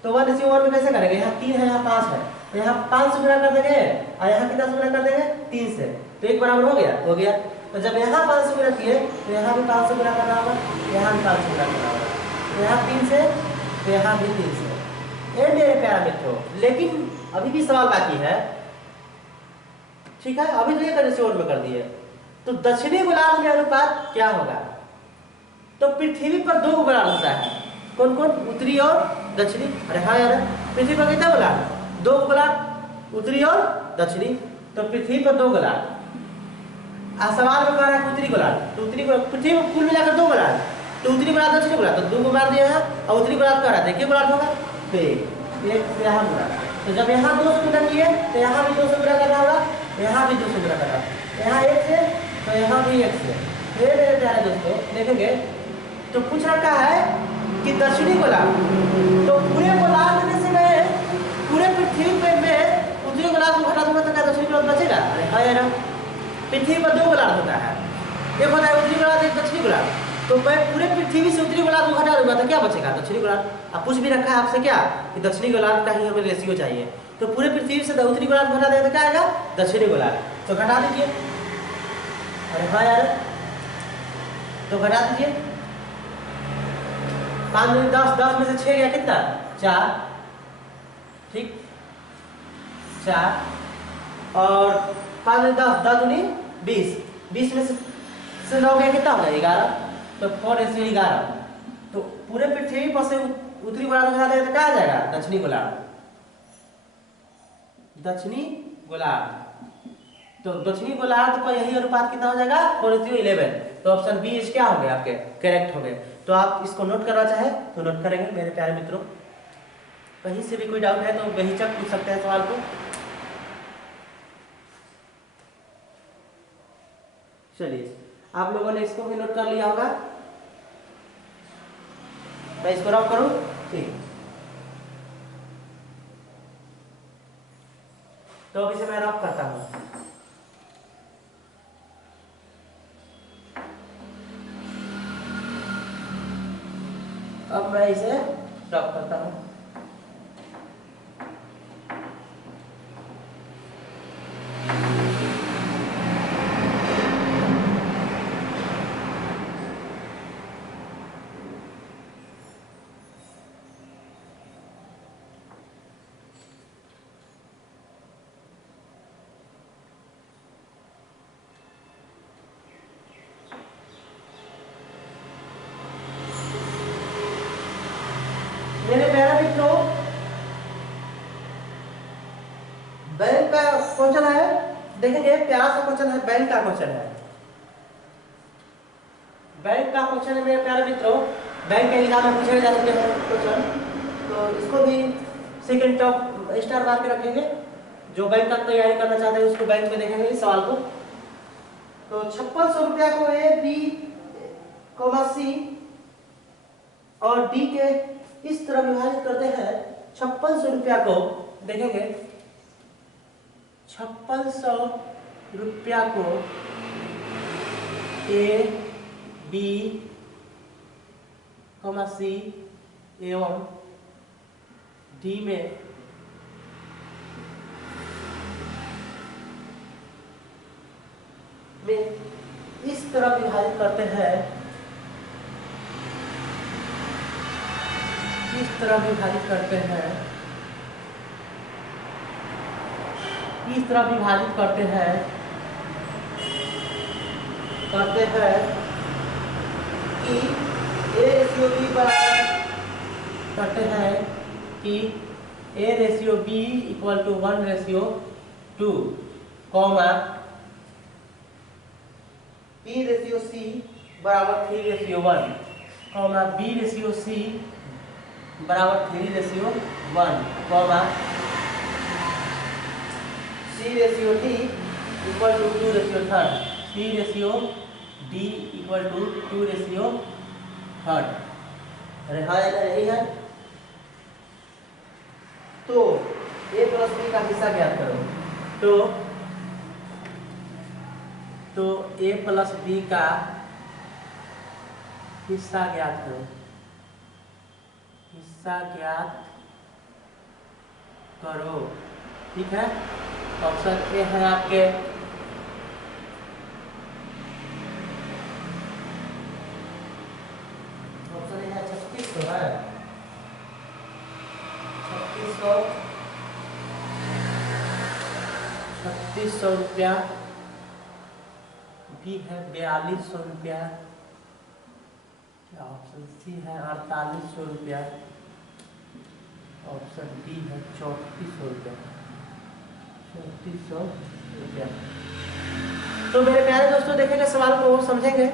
तो 1:1 में कैसे करेंगे, यहाँ 3 है, यहाँ 5 है, तो यहाँ 5 से गुणा कर देंगे और यहाँ कितना से गुणा कर देंगे, 3 से, तो 1 बराबर हो गया। तो जब यहाँ 5 से गुणा किए तो यहाँ भी 5 से गुणा करना होगा, यहाँ भी 5 से गुणा करना होगा, तो यहाँ 3 से, तो यहाँ भी 3 से। ये मेरे प्यारे मित्रों, लेकिन अभी भी सवाल बाकी है, ठीक है, अभी तो ये रेशियो में कर दिए। तो दक्षिणी गोलार्ध में अनुपात क्या होगा, तो पृथ्वी पर 2 गोलार्ध होता है, कौन कौन, उत्तरी और दक्षिणी। अरे हाँ यार, पृथ्वी पर कितना गोलार्ध, 2 गोलार्ध, उत्तरी और दक्षिणी, तो पृथ्वी पर 2 गोलार्ध। सवाल में कह रहा है उत्तरी गोलार्ध, तो उत्तरी पृथ्वी में कुल मिलाकर 2 गोलार्ध, तो उत्तरी गोलार्ध दक्षिणी गोलार्ध, तो 2 गोलार्ध यहाँ और उत्तरी गोलार्ध कह रहा था, क्या गोलार्ध होगा, तो 1 से यहाँ गुणा, तो जब यहाँ 2 से गुणा किए तो यहाँ भी 2 से गुणा करना होगा, यहाँ भी 2 से गुणा करना, यहाँ 1 से, तो यहाँ भी 1 से। मेरे प्यारे दोस्तों देखेंगे, तो पूछ रखा है कि दक्षिणी गोलार्ध, तो पूरे गोलार्ध में से मैं पूरे पृथ्वी पे में उत्तरी गोलार्ध को घटा दूंगा तो क्या दक्षिणी गोलार्ध बचेगा। अरे हाँ यार, पृथ्वी पर 2 गोलार्ध होता है, एक होता है उत्तरी गोलार्ध, एक दक्षिणी गोलार्ध, तो मैं पूरे पृथ्वी से उत्तरी गोलार्ध को घटा दूंगा तो क्या बचेगा, दक्षिणी गोलार्ध। अब पूछ भी रखा है आपसे क्या कि दक्षिणी गोलार्ध का ही हमें रेशियो चाहिए, तो पूरे पृथ्वी से उत्तरी गोलार्ध घटा दें तो क्या आएगा, दक्षिणी गोलार्ध, तो घटा दीजिए। अरे हाँ यार, तो घटा दीजिए, 5 में 10 में से 6 गया कितना, 4, ठीक 4, और 5 में 10 दूनी 20, 20 में से 9 गया कितना होगा, 11, तो 4:11, तो पूरे पृथ्वी पर से उत्तरी गोलार्ध घटा दें तो क्या आ जाएगा, दक्षिणी गोलार्ध, दक्षिणी गोलार्ध। तो दक्षिणी गोलार्ध पर यही अनुपात कितना हो जाएगा, 4:11, तो ऑप्शन बी इस क्या हो गए आपके करेक्ट हो गए। तो आप इसको नोट करना चाहे तो नोट करेंगे मेरे प्यारे मित्रों, कहीं से भी कोई डाउट है तो बेहिचक पूछ सकते हैं सवाल को। चलिए, आप लोगों ने इसको भी नोट कर लिया होगा, मैं इसको रब करूं, ठीक, तो अभी से मैं रब करता हूं। अब मैं इसे रब करता हूं। मेरे प्यारे मित्रों, बैंक का क्वेश्चन है, देखेंगे प्यारा सा क्वेश्चन है, बैंक का क्वेश्चन है, बैंक का क्वेश्चन है मेरे प्यारे मित्रों, बैंक के एग्जाम में पूछे जा सकते हैं क्वेश्चन, तो इसको भी सेकंड टॉप स्टार मार के रखेंगे, जो बैंक का तैयारी करना चाहते हैं उसको बैंक में देखेंगे इस सवाल को। तो 5600 रुपया को ए बी सी और डी के इस तरह विभाजित करते हैं। 5600 रुपया को देखेंगे, 5600 रुपया को ए बी कॉमा सी एवं डी में इस तरह विभाजित करते हैं, इस तरह विभाजित करते हैं, इस तरह विभाजित करते हैं कि ए रेशियो बी बराबर करते हैं कि A ratio B equal to 1:2 comma B ratio C बराबर 3:1 कॉमा बी रेशियो सी बराबर 3:1 comma C ratio D equal to 2:3 C ratio D equal to 2:3। अरे हाँ यही है। तो ए प्लस बी का हिस्सा ज्ञात करो। तो ए प्लस बी का हिस्सा ज्ञात करो। हिस्सा ज्ञात करो, ठीक है। ऑप्शन ए है आपके ऑप्शन ए है 3600 है 3600 रुपया। बी है 4200 रुपया। क्या ऑप्शन सी है 4800 रुपया। ऑप्शन डी है 3400 रुपया। 3400 रुपया। तो मेरे प्यारे दोस्तों देखेंगे सवाल को समझेंगे।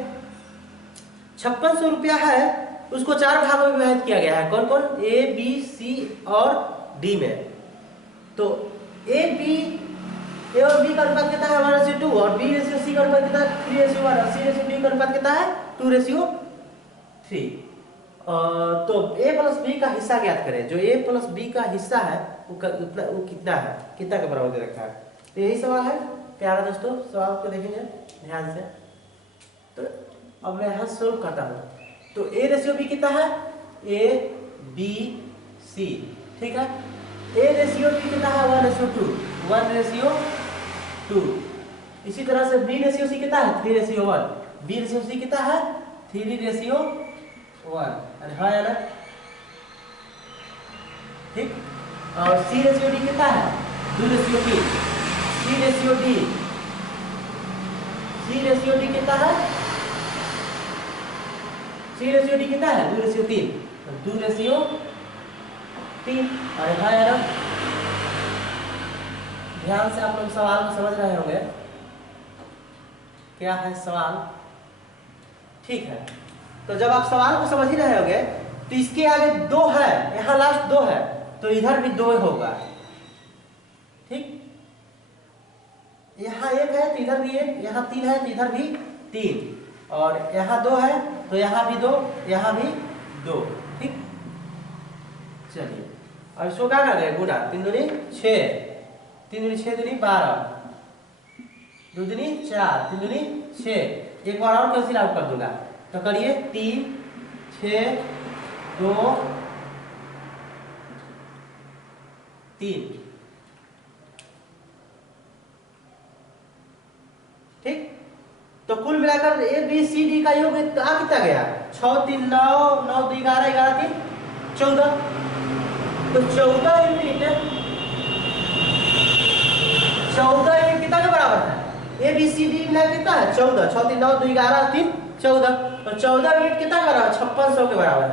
5600 रुपया है, उसको 4 भागों में विभाजित किया गया है। कौन कौन? ए बी सी और डी में। तो ए और बी का अनुपात कितना है 1:2 और बी रेशियो सी का अनुपात कितना है 3:1 और सी रेशियो डी का अनुपात कितना है 2:3। तो ए प्लस बी का हिस्सा ज्ञात करें। जो ए प्लस बी का हिस्सा है वो कितना है, कितना के बराबर दे रखा है। तो यही सवाल है प्यारा दोस्तों। सवाल को देखेंगे ध्यान से। तो अब मैं यहाँ सोल्व करता हूँ। तो ए रेशियो बी कितना है ए बी सी, ठीक है। ए रेशियो बी कितना है 1:2। इसी तरह से बी रेशियो सी कितना है 3:1। बी रेशियो सी कितना है 3:1। अरे हाँ यार, ठीक। और सी रेशियो डी कितना है 2:3। सी रेशियो डी कितना है 2:3। 2:3। अरे हाँ यार, ध्यान से आप लोग सवाल को समझ रहे होंगे। क्या है सवाल, ठीक है। तो जब आप सवाल को समझ ही रहे होंगे तो इसके आगे 2 है, यहाँ लास्ट 2 है, तो इधर भी 2 होगा, ठीक। यहाँ 1 है तो इधर भी 1, यहाँ 3 है तो इधर भी 3, और यहाँ 2 है तो यहाँ भी 2, यहाँ भी 2, ठीक। चलिए अब इसको क्या कर रहे हैं गुणा। 3 दूनी 6, 3 दूनी 6 दूनी 12, 2 दूनी 4, 3 दूनी 6। एक बार और कैंसिल आउट कर दूंगा तो करिए 3 6 2 3, ठीक। तो कुल मिलाकर ए बी सी डी का योग कितना गया 6 3 9 9 2 11 11 3 14। तो 14 यूनिट कितना के बराबर है ए बी सी डी मिला कितना है 14। 6 3 9 2 11 3 14। तो 14 यूनिट कितना के बराबर 5600 के बराबर है।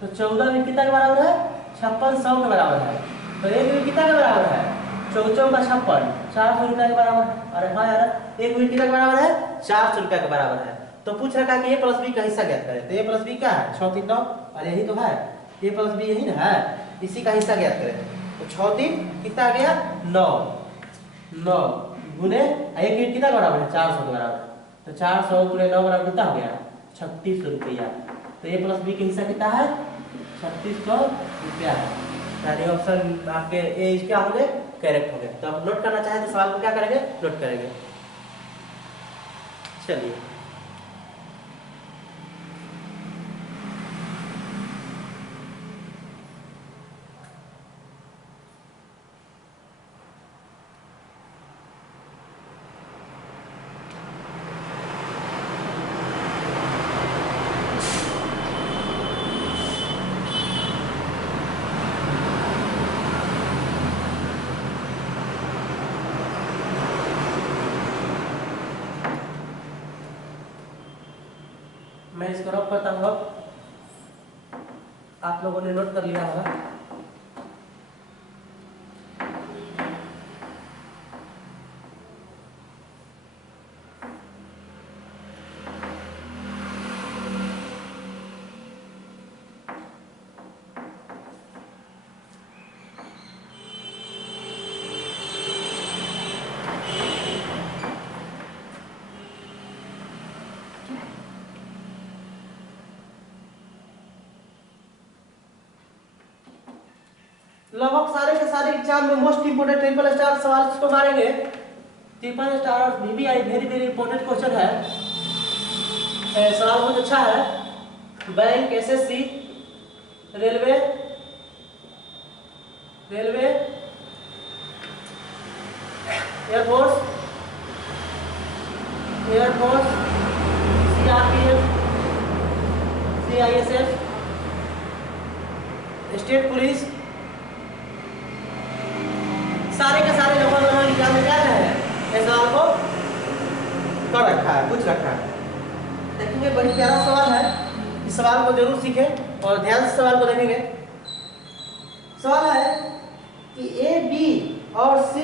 तो 14 यूनिट कितना के बराबर है 5600 के बराबर है। तो एक यूनिट कितना के बराबर है 14 का 56 400 रुपया के बराबर है। अरे हाँ यार, एक यूनिट कितना के बराबर है 400 रुपया के बराबर है। तो पूछ रखा है कि ए प्लस बी का हिस्सा ज्ञात करें। तो ए प्लस बी क्या है 6 3 9, और यही तो है ए प्लस बी, यही ना है, इसी का हिस्सा ज्ञात करें। तो 6 3 कितना आ गया 9 गुने एक यूनिट कितना बराबर है 400 के बराबर। तो 400 गुने 9 बराबर कितना हो गया 3600 रुपया। तो ए प्लस बी का हिस्सा कितना है 3600 रुपया। यानी ऑप्शन आपके ए क्या हो गए करेक्ट हो गए। तो आप नोट करना चाहें तो सवाल को क्या करेंगे नोट करेंगे। चलिए मैं इसको रब करता हूँ। आप लोगों ने नोट कर लिया होगा। लगभग सारे के सारे एग्जाम में मोस्ट इंपोर्टेंट ट्रिपल स्टार सवाल इसको मारेंगे। ट्रिपल स्टार और VVI very very important question है। सवाल बहुत अच्छा है। Bank, SSC, railway, air force, CRPF, CISF, state police, सारे के सारे लगभग एग्जाम में क्या है इस सवाल को कर रखा है, पूछ रखा है। देखेंगे बड़ी प्यारा सवाल है। इस सवाल को जरूर सीखें और ध्यान से सवाल को देखेंगे। सवाल है कि A, B और C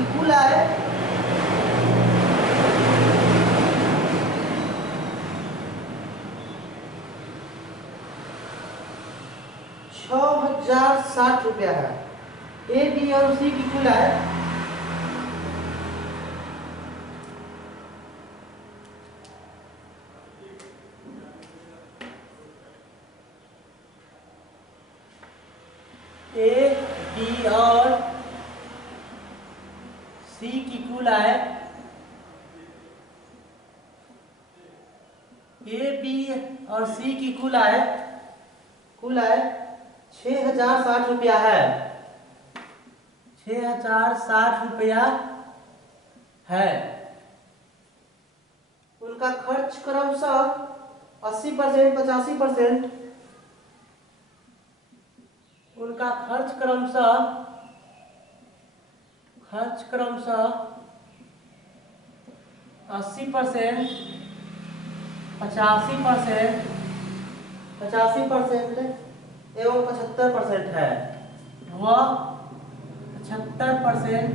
इक्वल है 6060 रुपया है। A, B और C की कुल है A, B और C की कुल है A, B और C की कुल है 6060 रुपया है। 6060 रुपया है। उनका खर्च क्रमशः 80%, 85%। उनका खर्च क्रमशः 80%, 85% एवं 75% है। वह 75%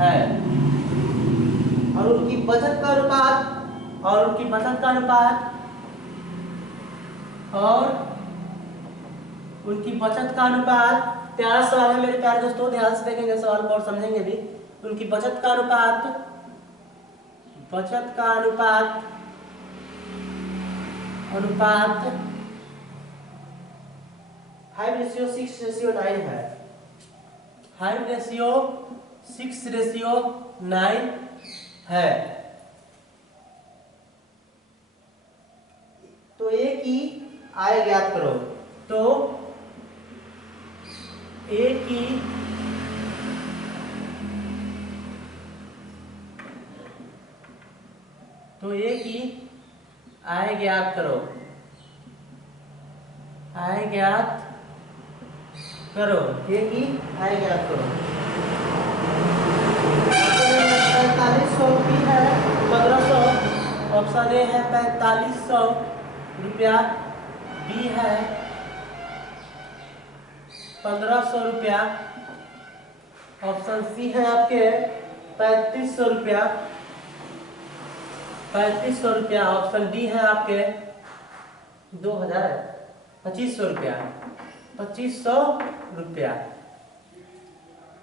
है। और उनकी बचत का अनुपात प्यारा सवाल है मेरे प्यारे दोस्तों, ध्यान से देखेंगे सवाल को और समझेंगे भी। उनकी बचत का अनुपात 5:6:9 है। 5:6:9 है। तो A की आय ज्ञात करो। तो A की आय ज्ञात करो। A की आय ज्ञात करो। 4500 भी है, 1500। ऑप्शन ए है 4500 रुपया, बी है 1500 रुपया, ऑप्शन सी है आपके 3500 रुपया, ऑप्शन डी है आपके 2500 रुपया, 2500 रुपया।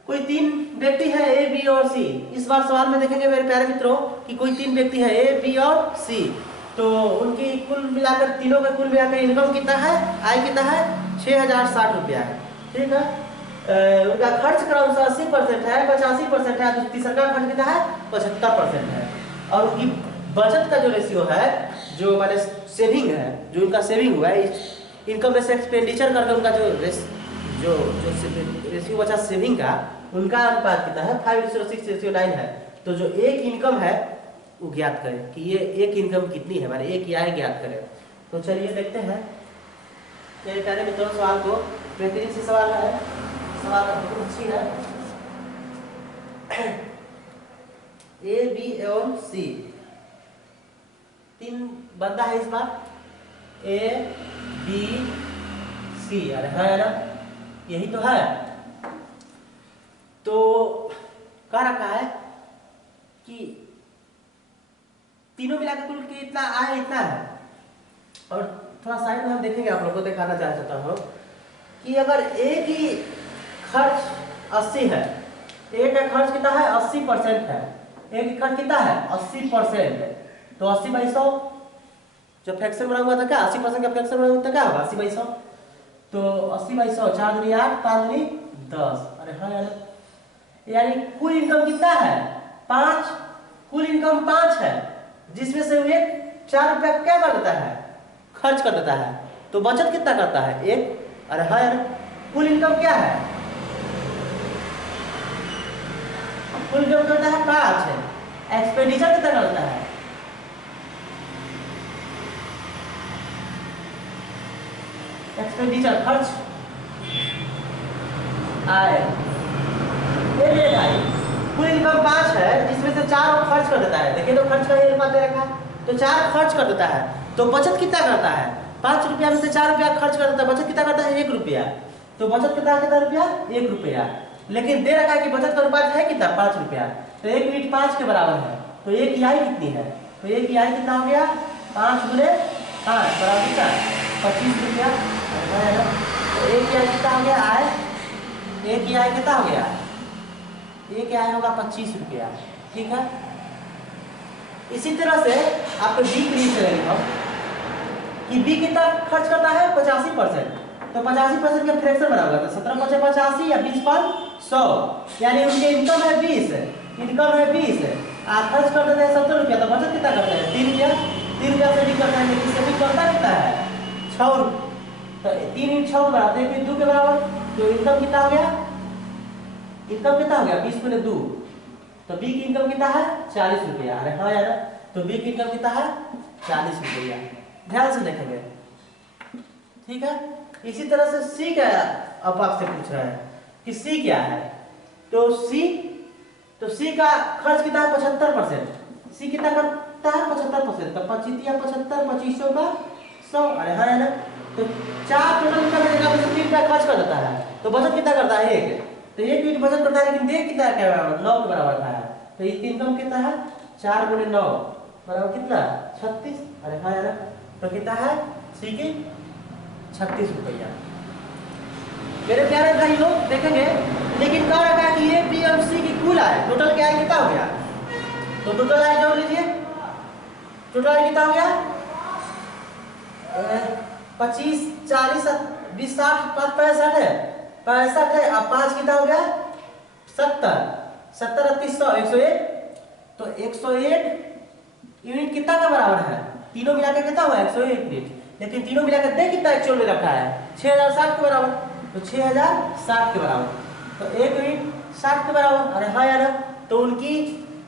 कोई तीन व्यक्ति है ए, बी और सी। इस बार सवाल में देखेंगे मेरे प्यारे मित्रों कि कोई तीन व्यक्ति है ए, बी और सी। तो उनकी कुल मिलाकर, तीनों का कुल मिलाकर इनकम कितना है, आय कितना है, 6060 रुपया है। ठीक है। उनका खर्च क्रमशः 80% है, 85% है, तो तीसरा का खर्च कितना है, 75% है। और उनकी बचत का जो रेशियो है, जो माने सेविंग है, जो उनका सेविंग हुआ है, इनकम में से एक्सपेंडिचर करके उनका जो रेशियो बचा सेविंग का, उनका अनुपात कितना है, 5:6:9 है। तो जो एक इनकम है वो ज्ञात करें कि ये एक इनकम कितनी है, माने एक आय ज्ञात करें। तो चलिए देखते हैं मेरे प्यारे मित्रों सवाल को। बेहतरीन से सवाल है। सवाल बहुत अच्छी है। ए बी एवं सी, तीन बंदा है इस बार, ए बी सी, अरे है ना, यही तो है। तो कह रखा है कि तीनों मिलाकर कुल कितना आया, इतना है। और थोड़ा साइड में हम देखेंगे, आप लोगों को दिखाना चाहता हूँ कि अगर ए की खर्च 80 है, ए का खर्च कितना है 80% है, ए की खर्च कितना है 80%, तो 80/100 जब फ्रैक्शन बना हुआ था क्या 80% का फ्रैक्शन बना हुआ था क्या होगा 80/100, तो 80/100 4 दूनी 8 5 दूनी 10, अरे हाँ यार, यानी कुल इनकम कितना है 5, कुल इनकम 5 है, जिसमें से वे 4 रुपया क्या कर देता है खर्च कर देता है, तो बचत कितना करता है 1, अरे हाँ यार, कुल इनकम क्या है, कुल इनकम करता है 5 है, एक्सपेंडिचर कितना करता है, एक्सपेंडिचर खर्च आए, ये भाई कुल इनकम 5 है, जिसमें से 4 खर्च कर देता है, देखिए तो खर्च का ये अनुपात दे रखा है, तो 4 खर्च कर देता है, तो बचत कितना करता है 5 रुपया में से 4 रुपया खर्च कर देता है, बचत कितना करता है 1 रुपया, तो बचत कितना रुपया 1 रुपया, लेकिन दे रखा है कि बचत का अनुपात है कितना 5 रुपया, तो 1 यूनिट 5 के बराबर है, तो 1 की आय कितनी है, तो 1 की आय कितना हो गया 5 गुने 5 बराबर कितना 25 रुपया, तो 1 की आय कितना हो गया आय, 1 की आय कितना हो गया, 1 की आय होगा 25 रुपया, ठीक है। इसी तरह से आपको बी के लिए चलेंगे हम कि बी कितना खर्च करता है 85%, तो 85% का फ्रैक्शन बना हुआ था 17 5 85 या 20 5 100, यानी उनके इनकम है 20, इनकम है 20, खर्च कर देते हैं 70 रुपया, तो बचत कितना करते हैं 3 रुपया, 3 रुपया से भी करता है, लेकिन से भी करता कितना है 6 रुपया, तो 3 × 6 बराबर 1 2 के बराबर, तो इनकम कितना हो गया, इनकम कितना हो गया 20 × 2, तो बी की इनकम कितना है 40 रुपया, अरे हाँ यार, तो बी की इनकम कितना है 40 रुपया, ध्यान से देखेंगे, ठीक है। इसी तरह से सी का अब आपसे पूछ रहा है कि सी क्या है, तो सी का खर्च कितना है 75%, सी कितना करता है 75%, तो 25 या 75 2500 का 100, अरे हाँ यार, तो 4 टोटल इनकम है जगह पे 3 रुपया खर्च कर देता है, तो बचत कितना करता है 1, तो 1 यूनिट बचत करता है, लेकिन दे कितना है 9 के बराबर है, तो इसकी इनकम कितना है 4 × 9 बराबर कितना 36, अरे हाँ यार, तो कितना है सी की 36 रुपया। मेरे प्यारे भाइयों देखेंगे, लेकिन कह रखा है कि ए बी और सी की कुल आय, टोटल क्या है कितना हो गया, तो टोटल आय जोड़ लीजिए, टोटल आय कितना हो गया 25 40 20 60 5 65 है, 65 है, अब 5 कितना हो गया 70 70 38 100 101, तो 101 यूनिट कितना का बराबर है, तीनों मिलाकर कितना हुआ 101 यूनिट, लेकिन तीनों मिलाकर दे कितना एक्चुअल में रखा है 6060 के बराबर, तो 6060 के बराबर, तो 1 यूनिट 60 के बराबर, अरे हाँ यार, तो उनकी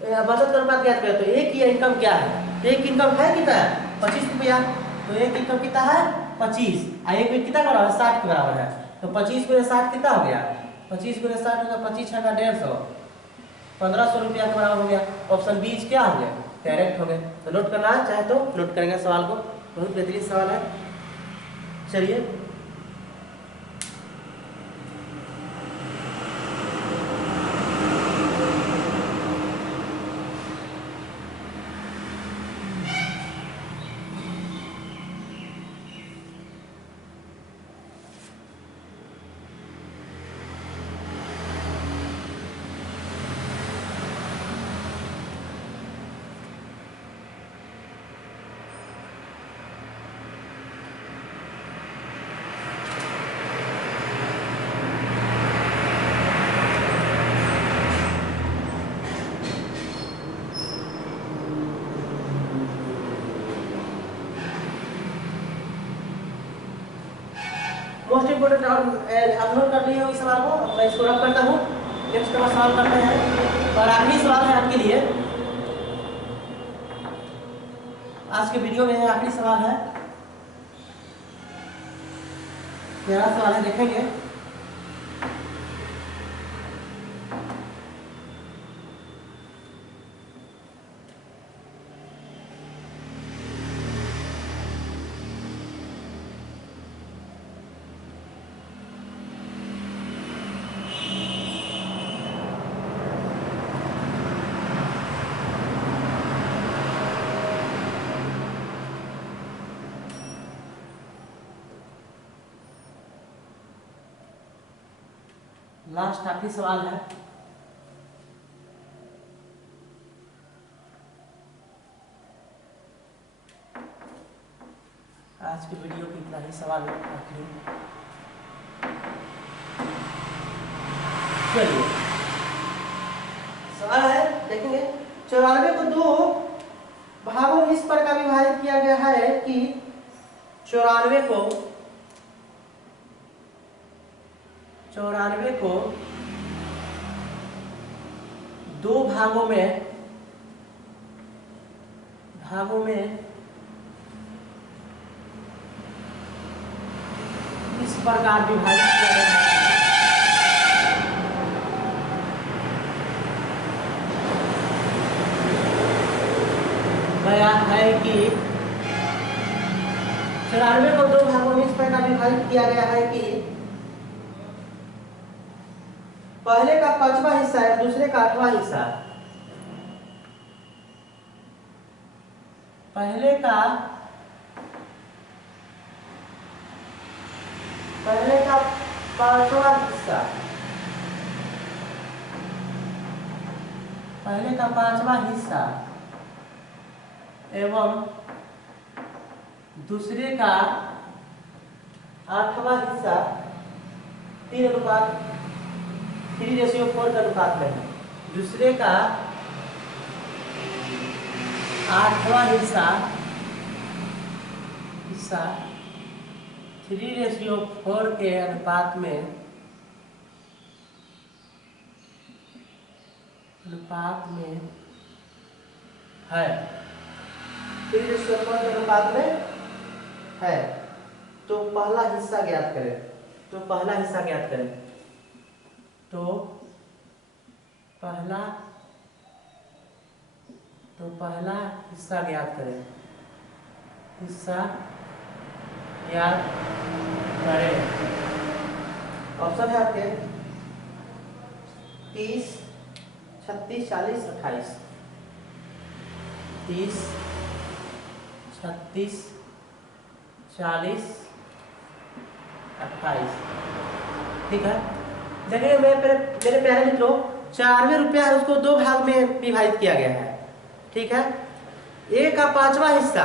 बचत का अनुपात ज्ञात करें, तो एक की इनकम क्या है, एक इनकम है कितना 25 रुपया, तो एक इनकम कितना है 25, और एक यूनिट कितना बराबर 60 के बराबर है, तो 25 × 60 कितना हो गया 25 × 60 होगा 25 × 150 1500 रुपया के बराबर हो गया, ऑप्शन बी क्या हो गया डायरेक्ट हो गए। तो नोट करना है चाहे तो नोट करेंगे सवाल को, बहुत बेहतरीन सवाल है। चलिए मोस्ट इम्पोर्टेंट आप नोट कर लिए हो इस सवाल को, मैं इसको रब करता हूँ, नेक्स्ट का सवाल करते हैं, और आखिरी सवाल है आपके लिए आज के वीडियो में, आखिरी सवाल है, मेरा सवाल है देखेंगे। लास्ट आखिरी सवाल है। आज की वीडियो की इतना ही सवाल आखिरी। चलिए सवाल है, देखेंगे। 94 को दो भागों इस प्रकार विभाजित किया गया है कि 94 को दो भागों में इस प्रकार विभाजित किया गया है। बयान है कि 94 को दो भागों में इस प्रकार विभाजित किया गया है कि पहले का 5वां हिस्सा है, दूसरे का 8वां हिस्सा। पहले का 5वां हिस्सा, पहले का 5वां हिस्सा एवं दूसरे का 8वां हिस्सा 3:4 का अनुपात में है। दूसरे का 8वां हिस्सा 3:4 के अनुपात में है। 3:4 के अनुपात में है। तो पहला हिस्सा ज्ञात करें। तो पहला हिस्सा ज्ञात करें। ऑप्शन है आपके 30, 36, 40, 28। 30, 36, 40, 28। ठीक है, देखिए मेरे प्यारे मित्रों, 94 रुपया है, उसको दो भाग में विभाजित किया गया है। ठीक है, ए का 5वां हिस्सा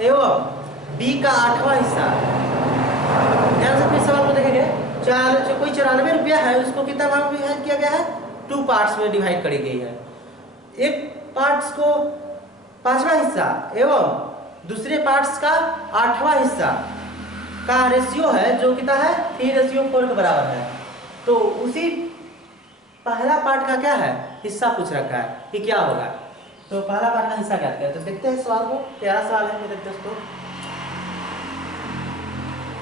एवं बी का 8वां हिस्सा। ध्यान से फिर सवाल को देखेंगे। कोई 94 रुपया है, उसको कितना भाग में विभाजित किया गया है? 2 पार्ट्स में डिवाइड करी गई है। एक पार्ट्स को 5वां हिस्सा एवं दूसरे पार्ट्स का 8वां हिस्सा का रेशियो है जो कितना है 3:4 के बराबर है। तो उसी पहला पार्ट का क्या है हिस्सा पूछ रखा है कि क्या होगा। तो पहला पार्ट का हिस्सा क्या है, तो देखते हैं सवाल को। प्यारा सवाल है मेरे दोस्तों।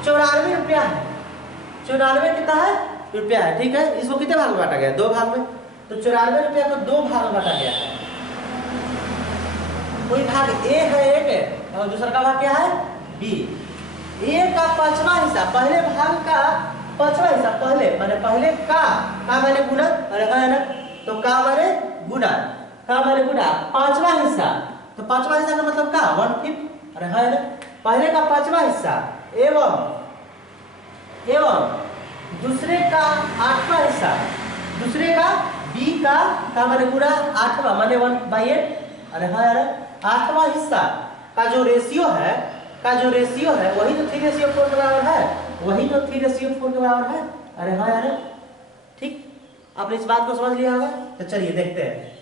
94 रुपया है। 94 कितना है रुपया है। ठीक है, इसको कितने भाग में बांटा गया? 2 भाग में। तो 94 रुपया को 2 भाग में बांटा गया है। कोई भाग ए है एक और दूसरा का भाग क्या है बी। ए का 5वां हिस्सा, पहले भाग का 5वां हिस्सा, पहले का माने गुना, अरे है ना, तो का माने गुना, 5वां हिस्सा। तो 5वां हिस्सा का मतलब का 1/5, अरे है ना, पहले का 5वां हिस्सा एवं दूसरे का 8वां हिस्सा, दूसरे का बी का माने गुना 8वां माने 1/8, अरे है यार, 8वां हिस्सा का जो रेशियो है वही तो 3:4 के बराबर है, अरे हाँ यार, ठीक। आपने इस बात को समझ लिया होगा। तो चलिए देखते हैं।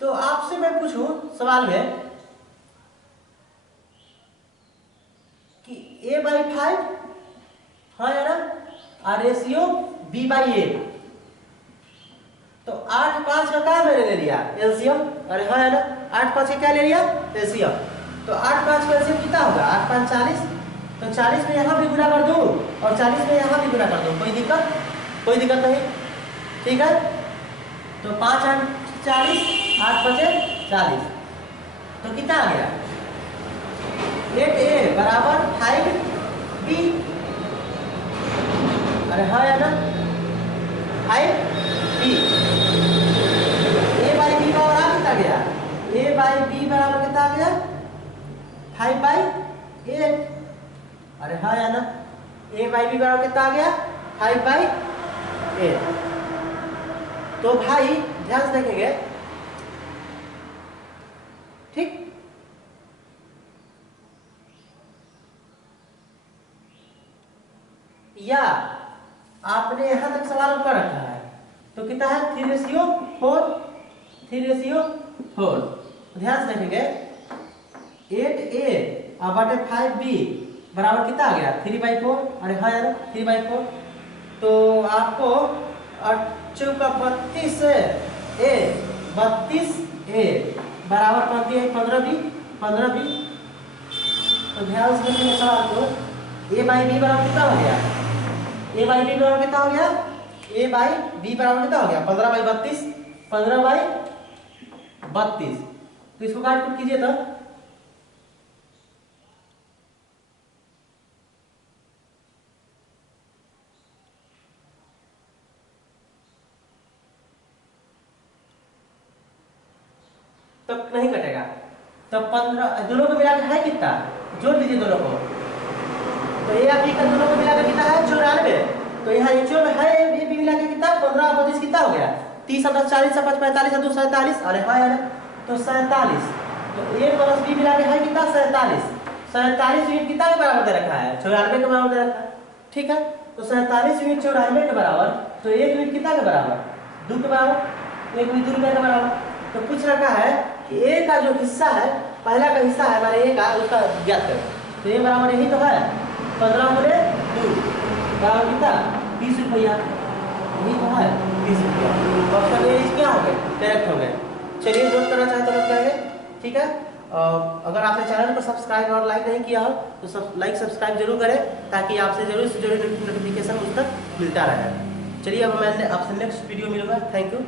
तो आपसे मैं पूछूं सवाल में कि a/5 हाँ यार, और रेशियो b/8। तो 8, 5 का क्या मैंने ले लिया एलसीएम, अरे हाँ यार, 8, 5 का क्या ले लिया एलसीएम। तो 8, 5 का एलसीएम कितना होगा 8, 5, 40। तो 40 में यहाँ भी गुना कर दूं और 40 में यहाँ भी गुना कर दूं, कोई दिक्कत नहीं। ठीक है, तो 5, 8, 40, 8, 5, 40। तो कितना आ गया 8a बराबर 5b, अरे हाँ यार ना 5b। a/b बराबर कितना गया, a/b बराबर कितना आ गया 5/8, अरे हाँ यार ना, a/b बराबर कितना आ गया 5/8। ए। तो भाई ध्यान से देखेंगे, ठीक, या आपने यहां तक सवाल कर रखा है तो कितना है 3:4, 3:4। ध्यान से देखेंगे 8a बटे 5b बराबर कितना आ गया 3/4। अरे हाँ यार 3/4। तो आपको 32a 32a बराबर 15b। तो ध्यान से देखेंगे सवाल को, a/b बराबर कितना हो गया, a/b बराबर कितना हो गया, a/b बराबर कितना हो गया 15/32, 15/32। तो इसको काट कुट कीजिए तो नहीं कटेगा। तो 15 दोनों को मिलाकर है कितना, जोड़ दीजिए दोनों को। तो ए और बी का दोनों को मिलाकर कितना है 94। तो यहाँ एक्चुअल में है ए बी मिलाकर कितना 15 और 25 कितना हो गया 30 और 10 40 और 5 45 और 2 47। अरे हाँ यार तो 47। तो ए प्लस बी मिलाकर है कितना 47। 47 यूनिट कितना के बराबर दे रखा है 94 के बराबर दे रखा है, ठीक है। तो 47 यूनिट 94 के बराबर, तो 1 यूनिट कितना के बराबर 2 के बराबर, 1 यूनिट 2 रुपये के बराबर। तो पूछ रखा है कि ए का जो हिस्सा है, पहला का हिस्सा है हमारे ए का, उसका ज्ञात करें। तो ए बराबर यही तो है 15 गुणे 2 बराबर कितना 30 रुपया, यही तो है 30 रुपया। तो ऑप्शन ए क्या हो गए, करेक्ट हो गए। चलिए नोट करना चाहे तो नोट करेंगे, ठीक है। अगर आपने चैनल को सब्सक्राइब और लाइक नहीं किया हो तो लाइक सब्सक्राइब जरूर करें, ताकि आपसे जरूर से जरूर नोटिफिकेशन उस तक मिलता रहे। चलिए अब मैं आपसे नेक्स्ट वीडियो मिलूंगा। Thank you.